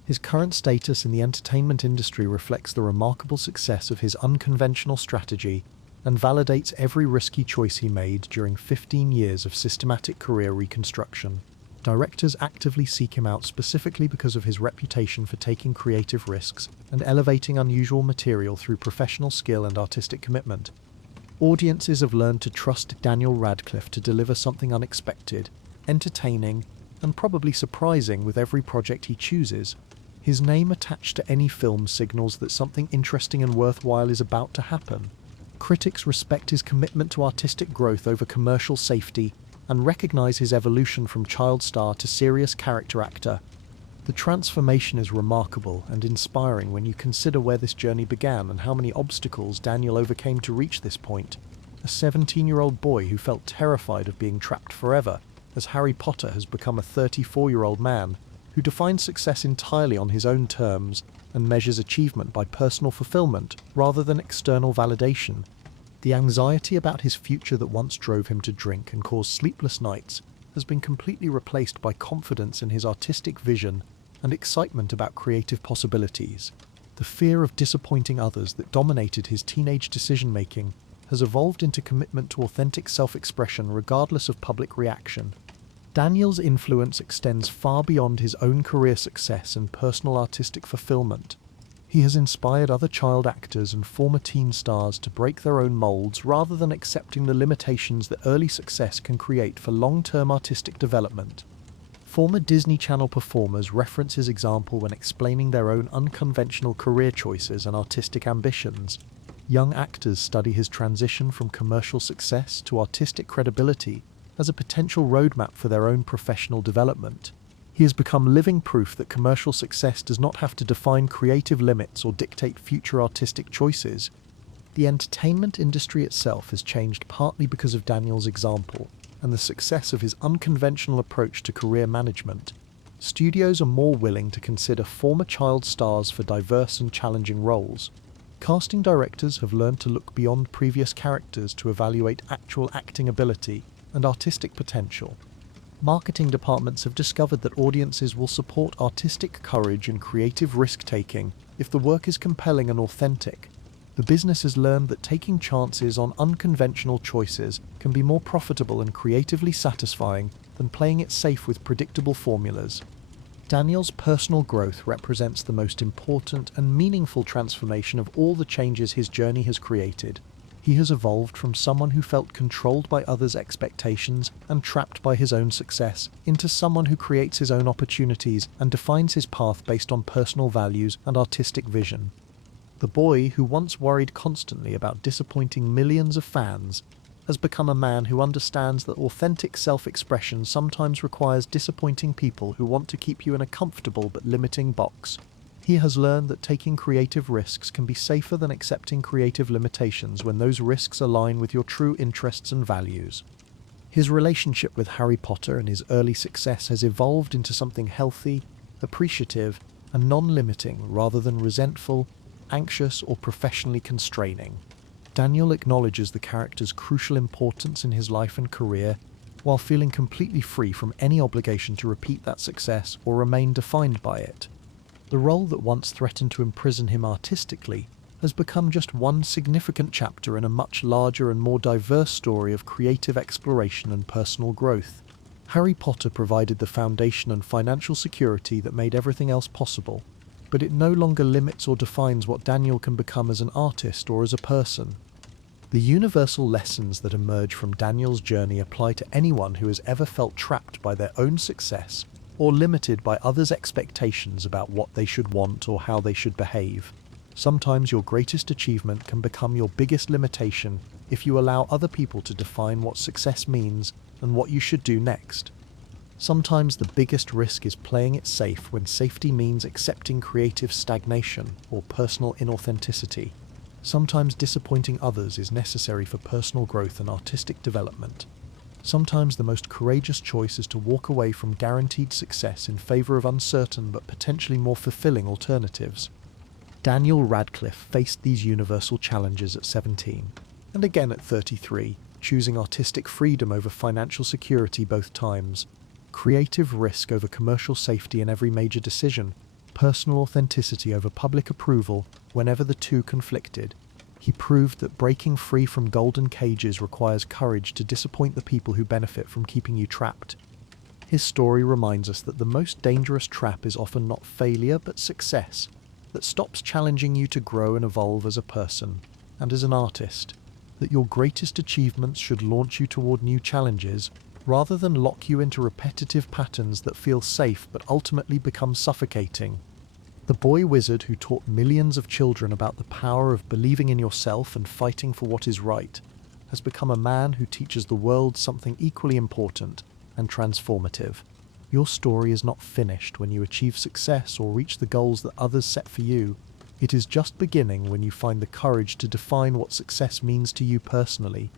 His current status in the entertainment industry reflects the remarkable success of his unconventional strategy and validates every risky choice he made during 15 years of systematic career reconstruction. Directors actively seek him out specifically because of his reputation for taking creative risks and elevating unusual material through professional skill and artistic commitment. Audiences have learned to trust Daniel Radcliffe to deliver something unexpected, entertaining, and probably surprising with every project he chooses. His name attached to any film signals that something interesting and worthwhile is about to happen. Critics respect his commitment to artistic growth over commercial safety and recognize his evolution from child star to serious character actor. The transformation is remarkable and inspiring when you consider where this journey began and how many obstacles Daniel overcame to reach this point. A 17-year-old boy who felt terrified of being trapped forever, as Harry Potter has become a 34-year-old man who defines success entirely on his own terms and measures achievement by personal fulfillment rather than external validation. The anxiety about his future that once drove him to drink and cause sleepless nights has been completely replaced by confidence in his artistic vision and excitement about creative possibilities. The fear of disappointing others that dominated his teenage decision-making has evolved into commitment to authentic self-expression regardless of public reaction. Daniel's influence extends far beyond his own career success and personal artistic fulfillment. He has inspired other child actors and former teen stars to break their own molds rather than accepting the limitations that early success can create for long-term artistic development. Former Disney Channel performers reference his example when explaining their own unconventional career choices and artistic ambitions. Young actors study his transition from commercial success to artistic credibility as a potential roadmap for their own professional development. He has become living proof that commercial success does not have to define creative limits or dictate future artistic choices. The entertainment industry itself has changed partly because of Daniel's example and the success of his unconventional approach to career management. Studios are more willing to consider former child stars for diverse and challenging roles. Casting directors have learned to look beyond previous characters to evaluate actual acting ability and artistic potential. Marketing departments have discovered that audiences will support artistic courage and creative risk-taking if the work is compelling and authentic. The business has learned that taking chances on unconventional choices can be more profitable and creatively satisfying than playing it safe with predictable formulas. Daniel's personal growth represents the most important and meaningful transformation of all the changes his journey has created. He has evolved from someone who felt controlled by others' expectations and trapped by his own success into someone who creates his own opportunities and defines his path based on personal values and artistic vision. The boy who once worried constantly about disappointing millions of fans has become a man who understands that authentic self-expression sometimes requires disappointing people who want to keep you in a comfortable but limiting box. He has learned that taking creative risks can be safer than accepting creative limitations when those risks align with your true interests and values. His relationship with Harry Potter and his early success has evolved into something healthy, appreciative, and non-limiting rather than resentful, anxious, or professionally constraining. Daniel acknowledges the character's crucial importance in his life and career, while feeling completely free from any obligation to repeat that success or remain defined by it. The role that once threatened to imprison him artistically has become just one significant chapter in a much larger and more diverse story of creative exploration and personal growth. Harry Potter provided the foundation and financial security that made everything else possible, but it no longer limits or defines what Daniel can become as an artist or as a person. The universal lessons that emerge from Daniel's journey apply to anyone who has ever felt trapped by their own success or limited by others' expectations about what they should want or how they should behave. Sometimes your greatest achievement can become your biggest limitation if you allow other people to define what success means and what you should do next. Sometimes the biggest risk is playing it safe when safety means accepting creative stagnation or personal inauthenticity. Sometimes disappointing others is necessary for personal growth and artistic development. Sometimes the most courageous choice is to walk away from guaranteed success in favor of uncertain but potentially more fulfilling alternatives. Daniel Radcliffe faced these universal challenges at 17, and again at 33, choosing artistic freedom over financial security both times, creative risk over commercial safety in every major decision, personal authenticity over public approval whenever the two conflicted. He proved that breaking free from golden cages requires courage to disappoint the people who benefit from keeping you trapped. His story reminds us that the most dangerous trap is often not failure but success, that stops challenging you to grow and evolve as a person and as an artist, that your greatest achievements should launch you toward new challenges rather than lock you into repetitive patterns that feel safe but ultimately become suffocating. The boy wizard who taught millions of children about the power of believing in yourself and fighting for what is right has become a man who teaches the world something equally important and transformative. Your story is not finished when you achieve success or reach the goals that others set for you. It is just beginning when you find the courage to define what success means to you personally.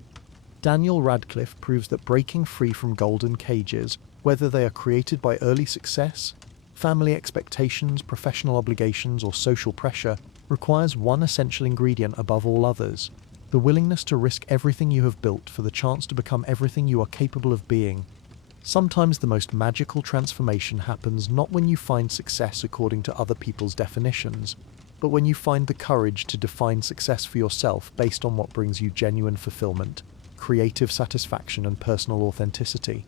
Daniel Radcliffe proves that breaking free from golden cages, whether they are created by early success, family expectations, professional obligations, or social pressure, requires one essential ingredient above all others: the willingness to risk everything you have built for the chance to become everything you are capable of being. Sometimes the most magical transformation happens not when you find success according to other people's definitions, but when you find the courage to define success for yourself based on what brings you genuine fulfillment, creative satisfaction, and personal authenticity.